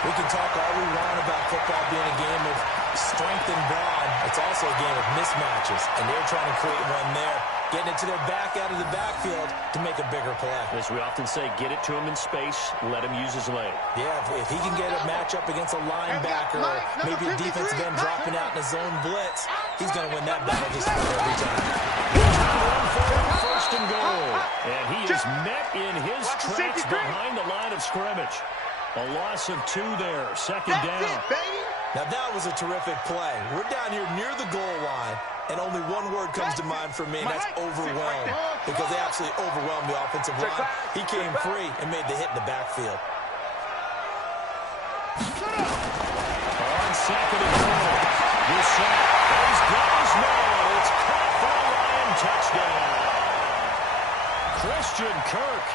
We can talk all we want about football being a game of strength and brawn. It's also a game of mismatches, and they're trying to create one there. Getting it to their back out of the backfield to make a bigger play. As we often say, get it to him in space, let him use his leg. Yeah, if he can get a matchup against a linebacker or maybe a defensive end dropping out in a zone blitz, he's going to win that battle just about every time. First and goal. And he is met in his tracks behind the line of scrimmage. A loss of 2 there, second down. Now that was a terrific play. We're down here near the goal line, and only one word comes to mind for me, and that's overwhelmed, because they absolutely overwhelmed the offensive line. He came free and made the hit in the backfield. On second and goal. This shot. He's got his man. It's caught for a Lion touchdown. Christian Kirk,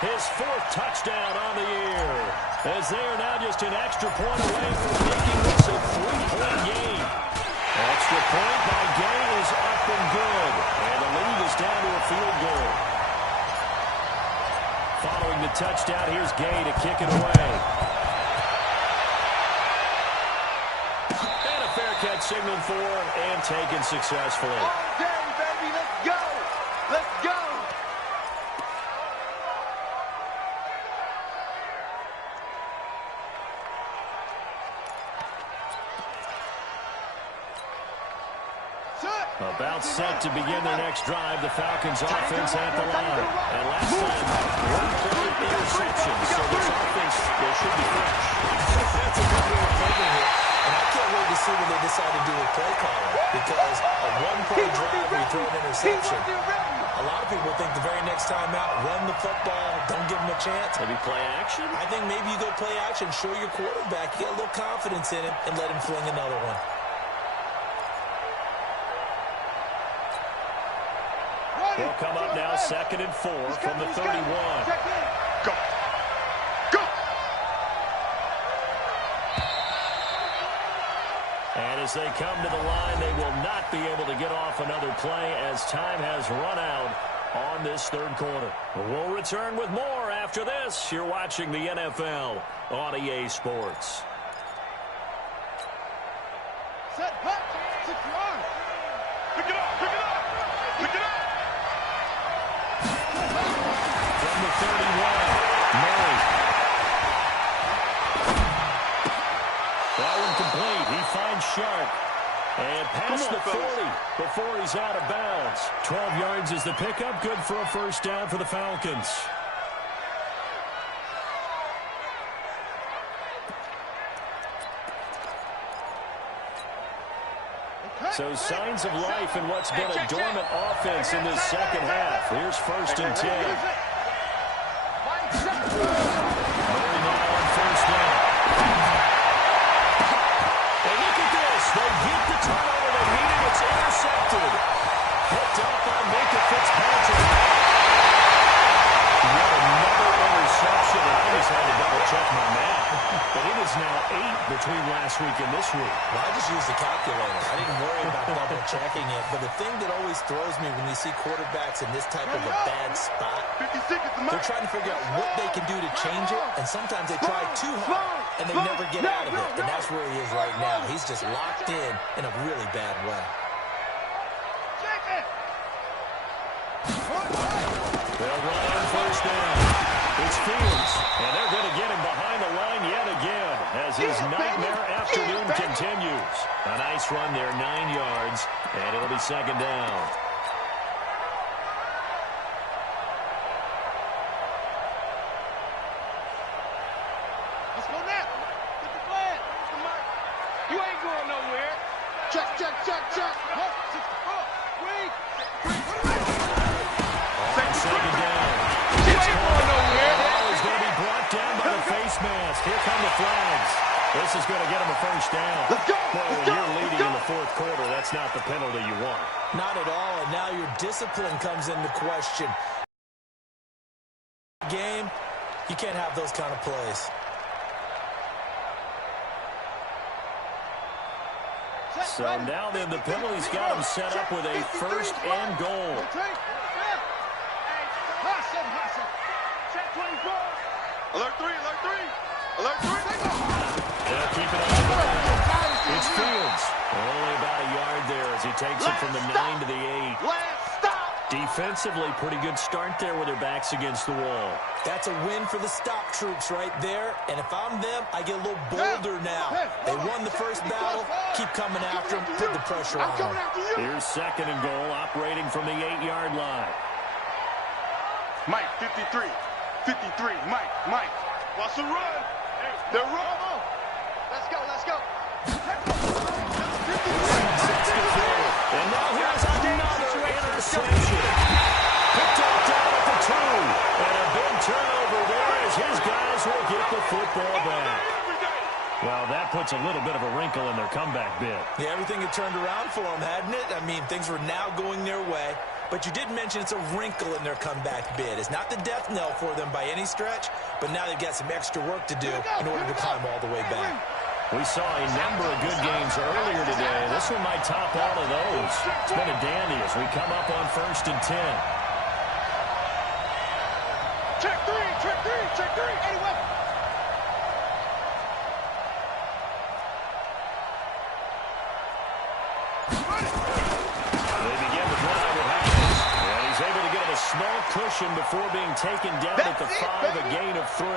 his 4th touchdown on the year, as they are now just an extra point away from making this a 3-point game. Extra point by Gay is up and good, and the lead is down to a field goal. Following the touchdown, here's Gay to kick it away. And a fair catch signaled for and taken successfully. All day, baby. Let's go. Let's go. About set to begin their next drive, the Falcons offense at the line. And last time, 1 point interception, so this offense should be fresh. That's a good way of thinking it, and I can't wait to see when they decide to do a play calling, because a 1-play drive where you throw an interception, a lot of people think the very next time out, run the football, don't give them a chance. Maybe play action? I think maybe you go play action, show your quarterback, you get a little confidence in him, and let him fling another one. They'll come up now, 2nd and 4 from the 31. Go. Go. And as they come to the line, they will not be able to get off another play as time has run out on this 3rd quarter. We'll return with more after this. You're watching the NFL on EA Sports. Set, back. 6 yards. Pick it up. Pick it up. Pick it up. From the 31, Murray. That one complete. He finds Sharp. And past the 40 before he's out of bounds. 12 yards is the pickup. Good for a first down for the Falcons. So signs of life in what's been a dormant offense in this second half. Here's 1st and 10. Murray now on first down. And look at this. They get the turnover they needed. It's intercepted. Picked up by Minka Fitzpatrick. Yet another interception. And I just had to double-check my math. But it is now 8 between last week and this week. Well, I just used the calculator. I didn't worry about double-checking it. But the thing that always throws me when you see quarterbacks in this type of a bad spot, 50 seconds to they're trying to figure out what they can do to change it, and sometimes they try too hard, and they never get out of it. And that's where he is right now. He's just locked in a really bad way. They'll run on first down. It's Fields, and they're going to get him behind the line yet again as his nightmare afternoon continues. A nice run there, 9 yards, and it'll be 2nd down. Let's go now. Get the flag. Where's the mark? You ain't going nowhere. Check, check, check, check. 64. Wait. On 2nd down. You ain't going nowhere. The ball is going to be brought down by the face mask. Here come the flags. This is going to get him a first down. Let's go. Well, when you're leading in the 4th quarter, that's not the penalty you want. Not at all, and now your discipline comes into question. Game, you can't have those kind of plays. So now then, the penalty's got him set up with a first and goal. Alert 3, alert 3. Alert 3. They'll keep it on the ground. It's Fields. Only about a yard there as he takes it from the 9 to the 8. Defensively, pretty good start there with their backs against the wall. That's a win for the stop troops right there. And if I'm them, I get a little bolder now. They won the first battle. Keep coming after them. Put the pressure on them. Here's second and goal, operating from the 8-yard line. Mike, 53. 53. Mike. Watch the run. They're wrong. Let's go. And now here's another interception. Picked up down at the 2. And a big turnover there as his guys will get the football back. Well, that puts a little bit of a wrinkle in their comeback bid. Yeah, everything had turned around for them, hadn't it? I mean, things were now going their way. But you did mention it's a wrinkle in their comeback bid. It's not the death knell for them by any stretch, but now they've got some extra work to do in order to climb all the way back. We saw a number of good games earlier today. This one might top all of those. It's been a dandy as we come up on 1st and 10. Check three. Anyway. They begin the drive with Hopkins. And he's able to get him a small cushion before being taken down at the 5, a gain of 3.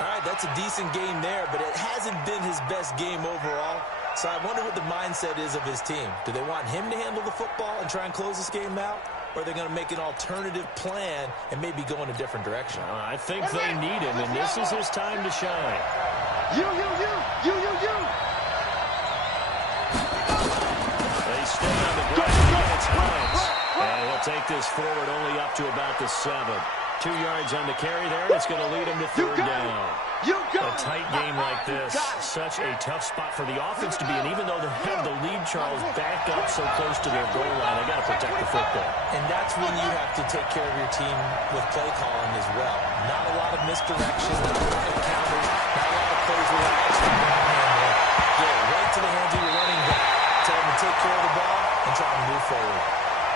All right, that's a decent game there, but it hasn't been his best game overall. So I wonder what the mindset is of his team. Do they want him to handle the football and try and close this game out? Or are they going to make an alternative plan and maybe go in a different direction? I think they need him, and this is his time to shine. You. They stay on the ground against Hines. And he'll take this forward only up to about the 7. 2 yards on the carry there, and it's going to lead him to 3rd down. A tight game like this, such a tough spot for the offense to be in, even though they have the lead, Charles, back up so close to their goal line. They got to protect the football. And that's when you have to take care of your team with play calling as well. Not a lot of misdirection, not a lot of counters, not a lot of plays where you're actually manhandling. Get it right to the hands of your running back. Tell them to take care of the ball and try and move forward.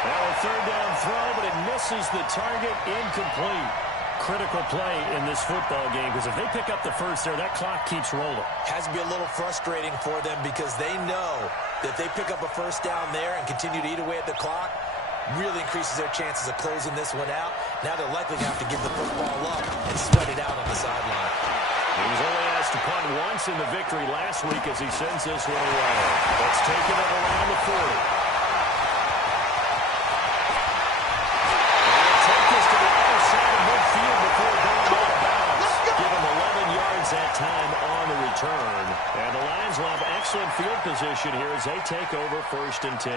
Now a 3rd down throw, but it misses the target, incomplete. Critical play in this football game, because if they pick up the first there, that clock keeps rolling. Has to be a little frustrating for them because they know that if they pick up a first down there and continue to eat away at the clock, really increases their chances of closing this one out. Now they're likely to have to give the football up and sweat it out on the sideline. He was only asked to punt once in the victory last week as he sends this one away. Let's take it up around the 40. That time on the return. And the Lions will have excellent field position here as they take over 1st and 10.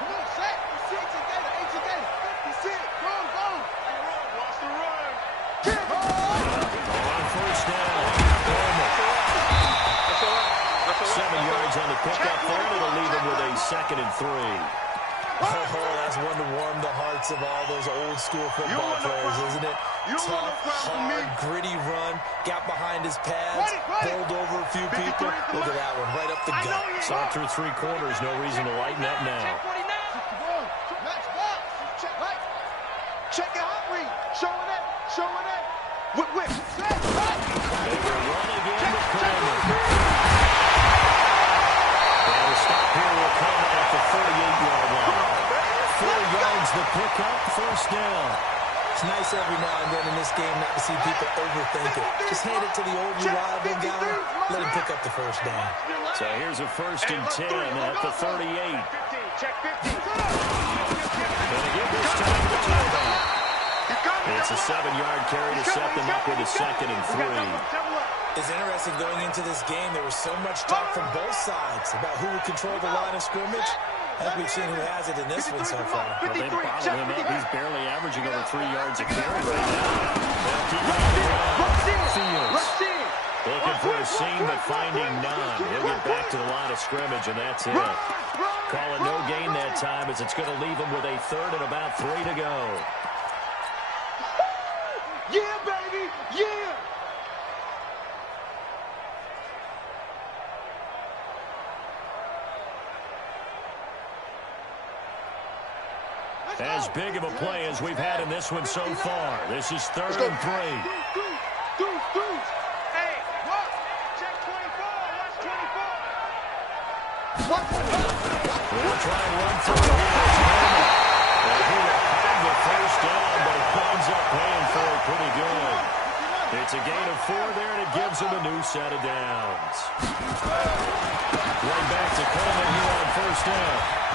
Come on, Shaq. You see it together. You see it. Go. Watch the run. On 1st down. 7 yards on the pickup there. It'll leave him with a 2nd and 3. Oh, that's one to warm the hearts of all those old-school football players, isn't it? Tough, hard, gritty run, got behind his pads, bowled over a few people. Look at that one, right up the gut. Saw through 3 quarters, no reason to lighten up now. Check your hot read. Showing that. Whip. They will run again with Coleman. And the stop here will come at the 48-yard line. 4 yards the pickup, 1st down. It's nice every now and then in this game not to see people overthink it. Just hand it to the old reliable guy. Let him pick up the 1st down. So here's a 1st and 10 at the 38. Check 50. Gonna give this time to the tailback. It's a 7-yard carry to set them up with a 2nd and 3. It's interesting going into this game. There was so much talk from both sides about who would control the line of scrimmage. I think we've seen who has it in this one so far. Well, they bottled him up. He's barely averaging over 3 yards a carry right now. They'll keep him on the ground. Fields looking for a seam, but finding none. He'll get back to the line of scrimmage, and that's it. Call it no gain that time, as it's going to leave him with a 3rd and about 3 to go. Yeah, baby. Yeah. As big of a play as we've had in this one so far. This is 3rd and 3. Hey, what? Check 24. Watch 24. We'll try and run through it here. He will have the first down, but he winds up paying for it pretty good. It's a gain of 4 there, and it gives him a new set of downs. Right back to Coleman here on first down.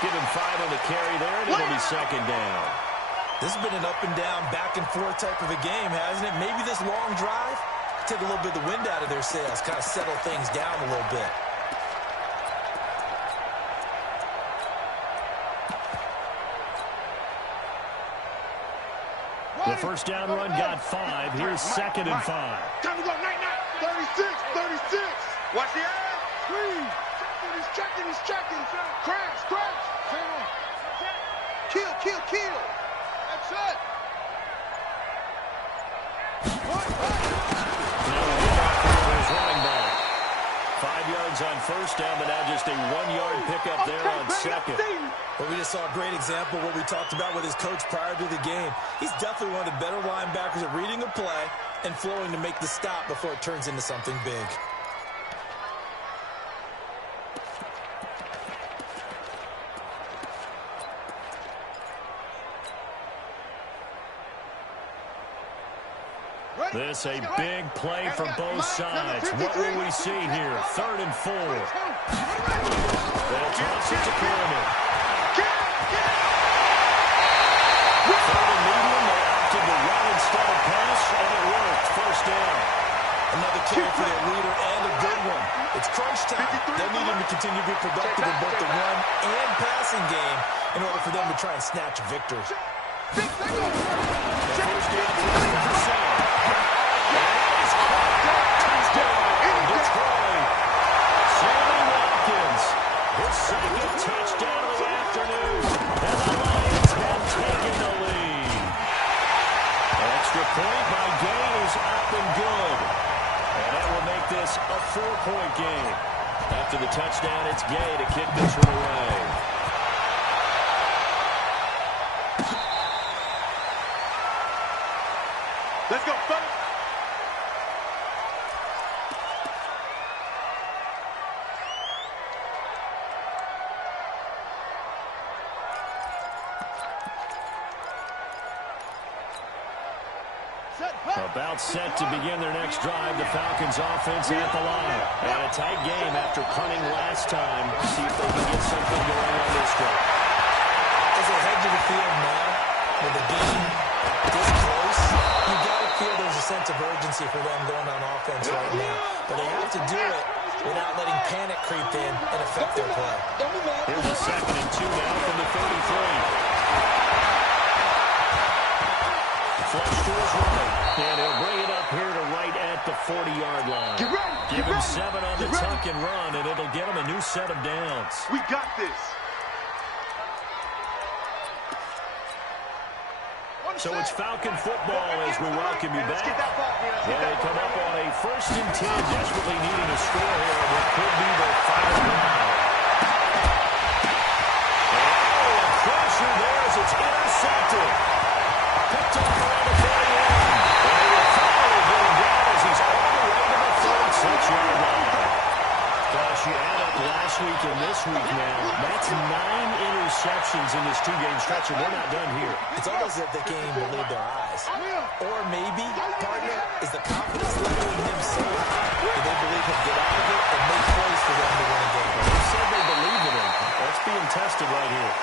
Give him 5 on the carry there, and it'll be 2nd down. This has been an up and down, back and forth type of a game, hasn't it? Maybe this long drive, take a little bit of the wind out of their sails, kind of settle things down a little bit. The first down run got 5. Here's 2nd and 5. Time to go, night. 36. Watch the eye. Please. He's checking. Crash. Kill. That's it. Running back. 5 yards on first down, but now just a 1-yard pickup there on 2nd. Well, we just saw a great example of what we talked about with his coach prior to the game. He's definitely one of the better linebackers at reading a play and flowing to make the stop before it turns into something big. This a big play from both sides. What will we see here? 3rd and 4. They'll toss it to Coleman. 3rd and medium. They opted to run instead of pass, and it worked. First down. Another carry for their leader, and a good one. It's crunch time. They'll need him to continue to be productive in both the run and passing game in order for them to try and snatch a victory. The first down for Detroit. Sammy Watkins, his 2nd touchdown of the afternoon, and the Lions have taken the lead. Extra point by Gay is up and good, and that will make this a 4-point game. After the touchdown, it's Gay to kick this one away. Let's go, fellas. About set to begin their next drive. The Falcons offense at the line. And a tight game after punting last time. See if they can get something going on this drive. As they head to the field now, with the game this close, you got to feel there's a sense of urgency for them going on offense right now. But they have to do it without letting panic creep in and affect their play. Here's a 2nd and 2 now from the 33. Flush to his right, and he'll bring it up here to right at the 40-yard line. Give him 7 on the tuck and run, and it'll get him a new set of downs. We got this. So it's Falcon football as we welcome you back. They come up on a 1st and 10, desperately needing a score here on what could be their final drive. Oh, pressure there as it's intercepted. Picked up around the 41. And they will finally get him down as he's all the way to the 36-yard line. Gosh, you add up last week and this week now. That's 9 interceptions in this 2-game stretch, and we're not done here. It's almost as if they can't even believe their eyes. Or maybe, partner, is the confidence level in himself. Do they believe he'll get out of it and make plays for them to win a game? They said they believe in him. That's being tested right here.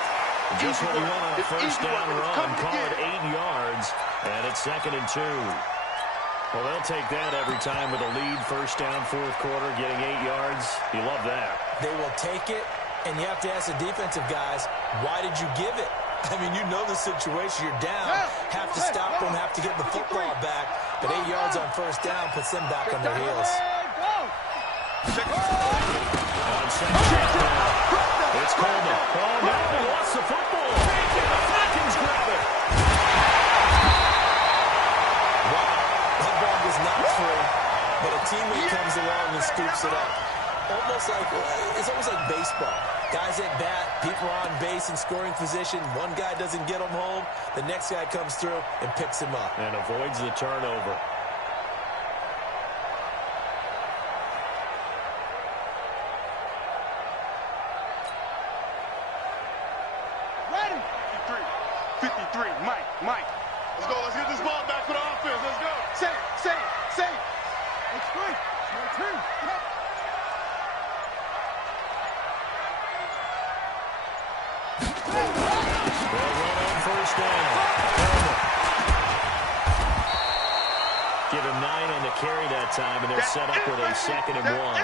Just what we want on a first down run. Call it 8 yards, and it's 2nd and 2. Well, they'll take that every time with a lead, first down, 4th quarter, getting 8 yards. You love that. They will take it, and you have to ask the defensive guys, why did you give it? I mean, you know the situation. You're down. Have to stop them, have to get the football back. But 8 yards on first down puts them back on their heels. On second down, it's Coleman. Oh, no, he lost the football. The Falcons grab it. Wow, that ball was not free, but a teammate comes along and scoops it up. It's almost like baseball. Guys at bat, people are on base in scoring position. One guy doesn't get him home. The next guy comes through and picks him up. And avoids the turnover. Ready? 53, Mike. Let's go. Let's get this ball back for the offense. Let's go. Say it. It's free. It's your team. They'll run on first down. Give him 9 on the carry that time, and they're set up with a 2nd and 1.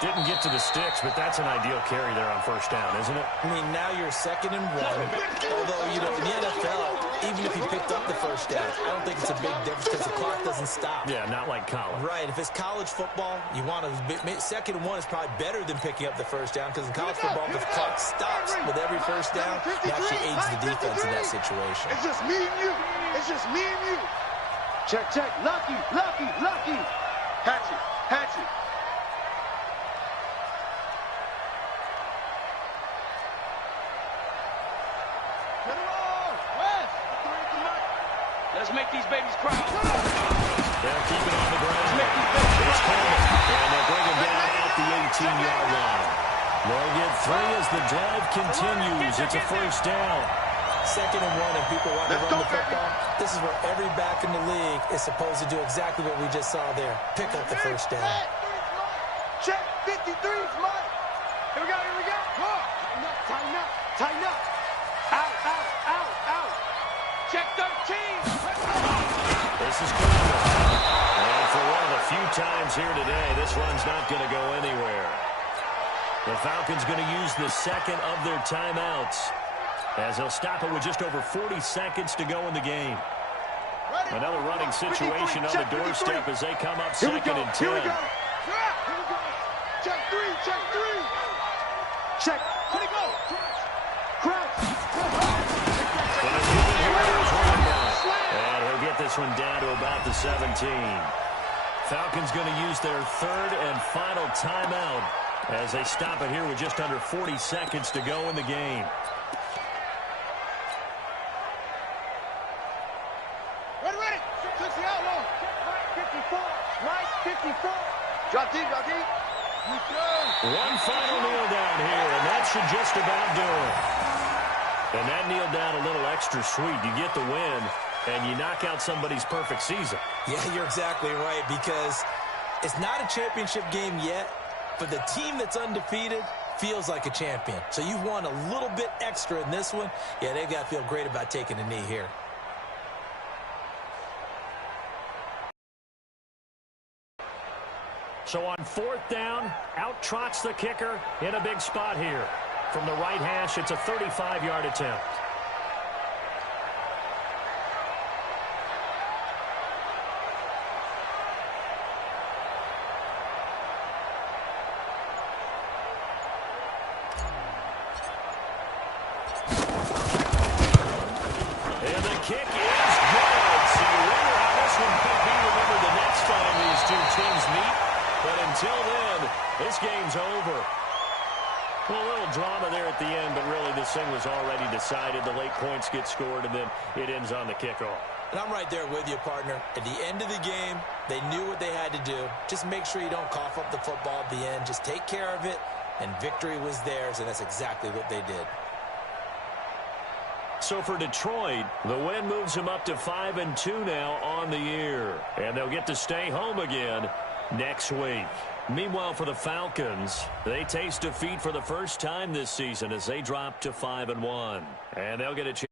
Didn't get to the sticks, but that's an ideal carry there on first down, isn't it? I mean, now you're 2nd and 1. Although, in the NFL, even if you picked up the first down, I don't think it's a big difference because the clock doesn't stop. Yeah, not like college. Right. If it's college football, you want to 2nd and 1 is probably better than picking up the first down because in college football, if the clock stops with every first down, it actually aids the defense in that situation. It's just me and you. Check. Lucky. Hatchet. Let's make these babies proud. They'll keep it on the ground. It's coming. And they'll bring him down at the 18-yard line. They'll get 3 as the drive continues. It's a first down. 2nd and 1 and people want to run the football. This is where every back in the league is supposed to do exactly what we just saw there. Pick up the first down. Check. 53's mine. Here we go. Tighten up. Out. Check 13. This is Cooper. And for one of the few times here today, this run's not going to go anywhere. The Falcons going to use the 2nd of their timeouts as they'll stop it with just over 40 seconds to go in the game. Another running situation on the doorstep as they come up 2nd and 10. Here we go. Check 3. Check. Where'd he go? Crouch. And he'll get this one down to about the 17. Falcons going to use their 3rd and final timeout as they stop it here with just under 40 seconds to go in the game. Ready. Touch the outlaw. Mike 54. Drop deep. One final kneel down here, and that should just about do it. And that kneel down a little extra sweet. You get the win, and you knock out somebody's perfect season. Yeah, you're exactly right, because it's not a championship game yet, but the team that's undefeated feels like a champion. So you've won a little bit extra in this one. Yeah, they've got to feel great about taking a knee here. So on 4th down, out trots the kicker in a big spot here. From the right hash, it's a 35-yard attempt. And the kick is good. So you wonder how this one could be remembered the next time these two teams meet. But until then, this game's over. Well, a little drama there at the end, but really this thing was already decided. The late points get scored, and then it ends on the kickoff. And I'm right there with you, partner. At the end of the game, they knew what they had to do. Just make sure you don't cough up the football at the end. Just take care of it, and victory was theirs, and that's exactly what they did. So for Detroit, the win moves them up to 5-2 now on the year. And they'll get to stay home again next week. Meanwhile, for the Falcons, they taste defeat for the first time this season as they drop to 5-1. And they'll get a chance.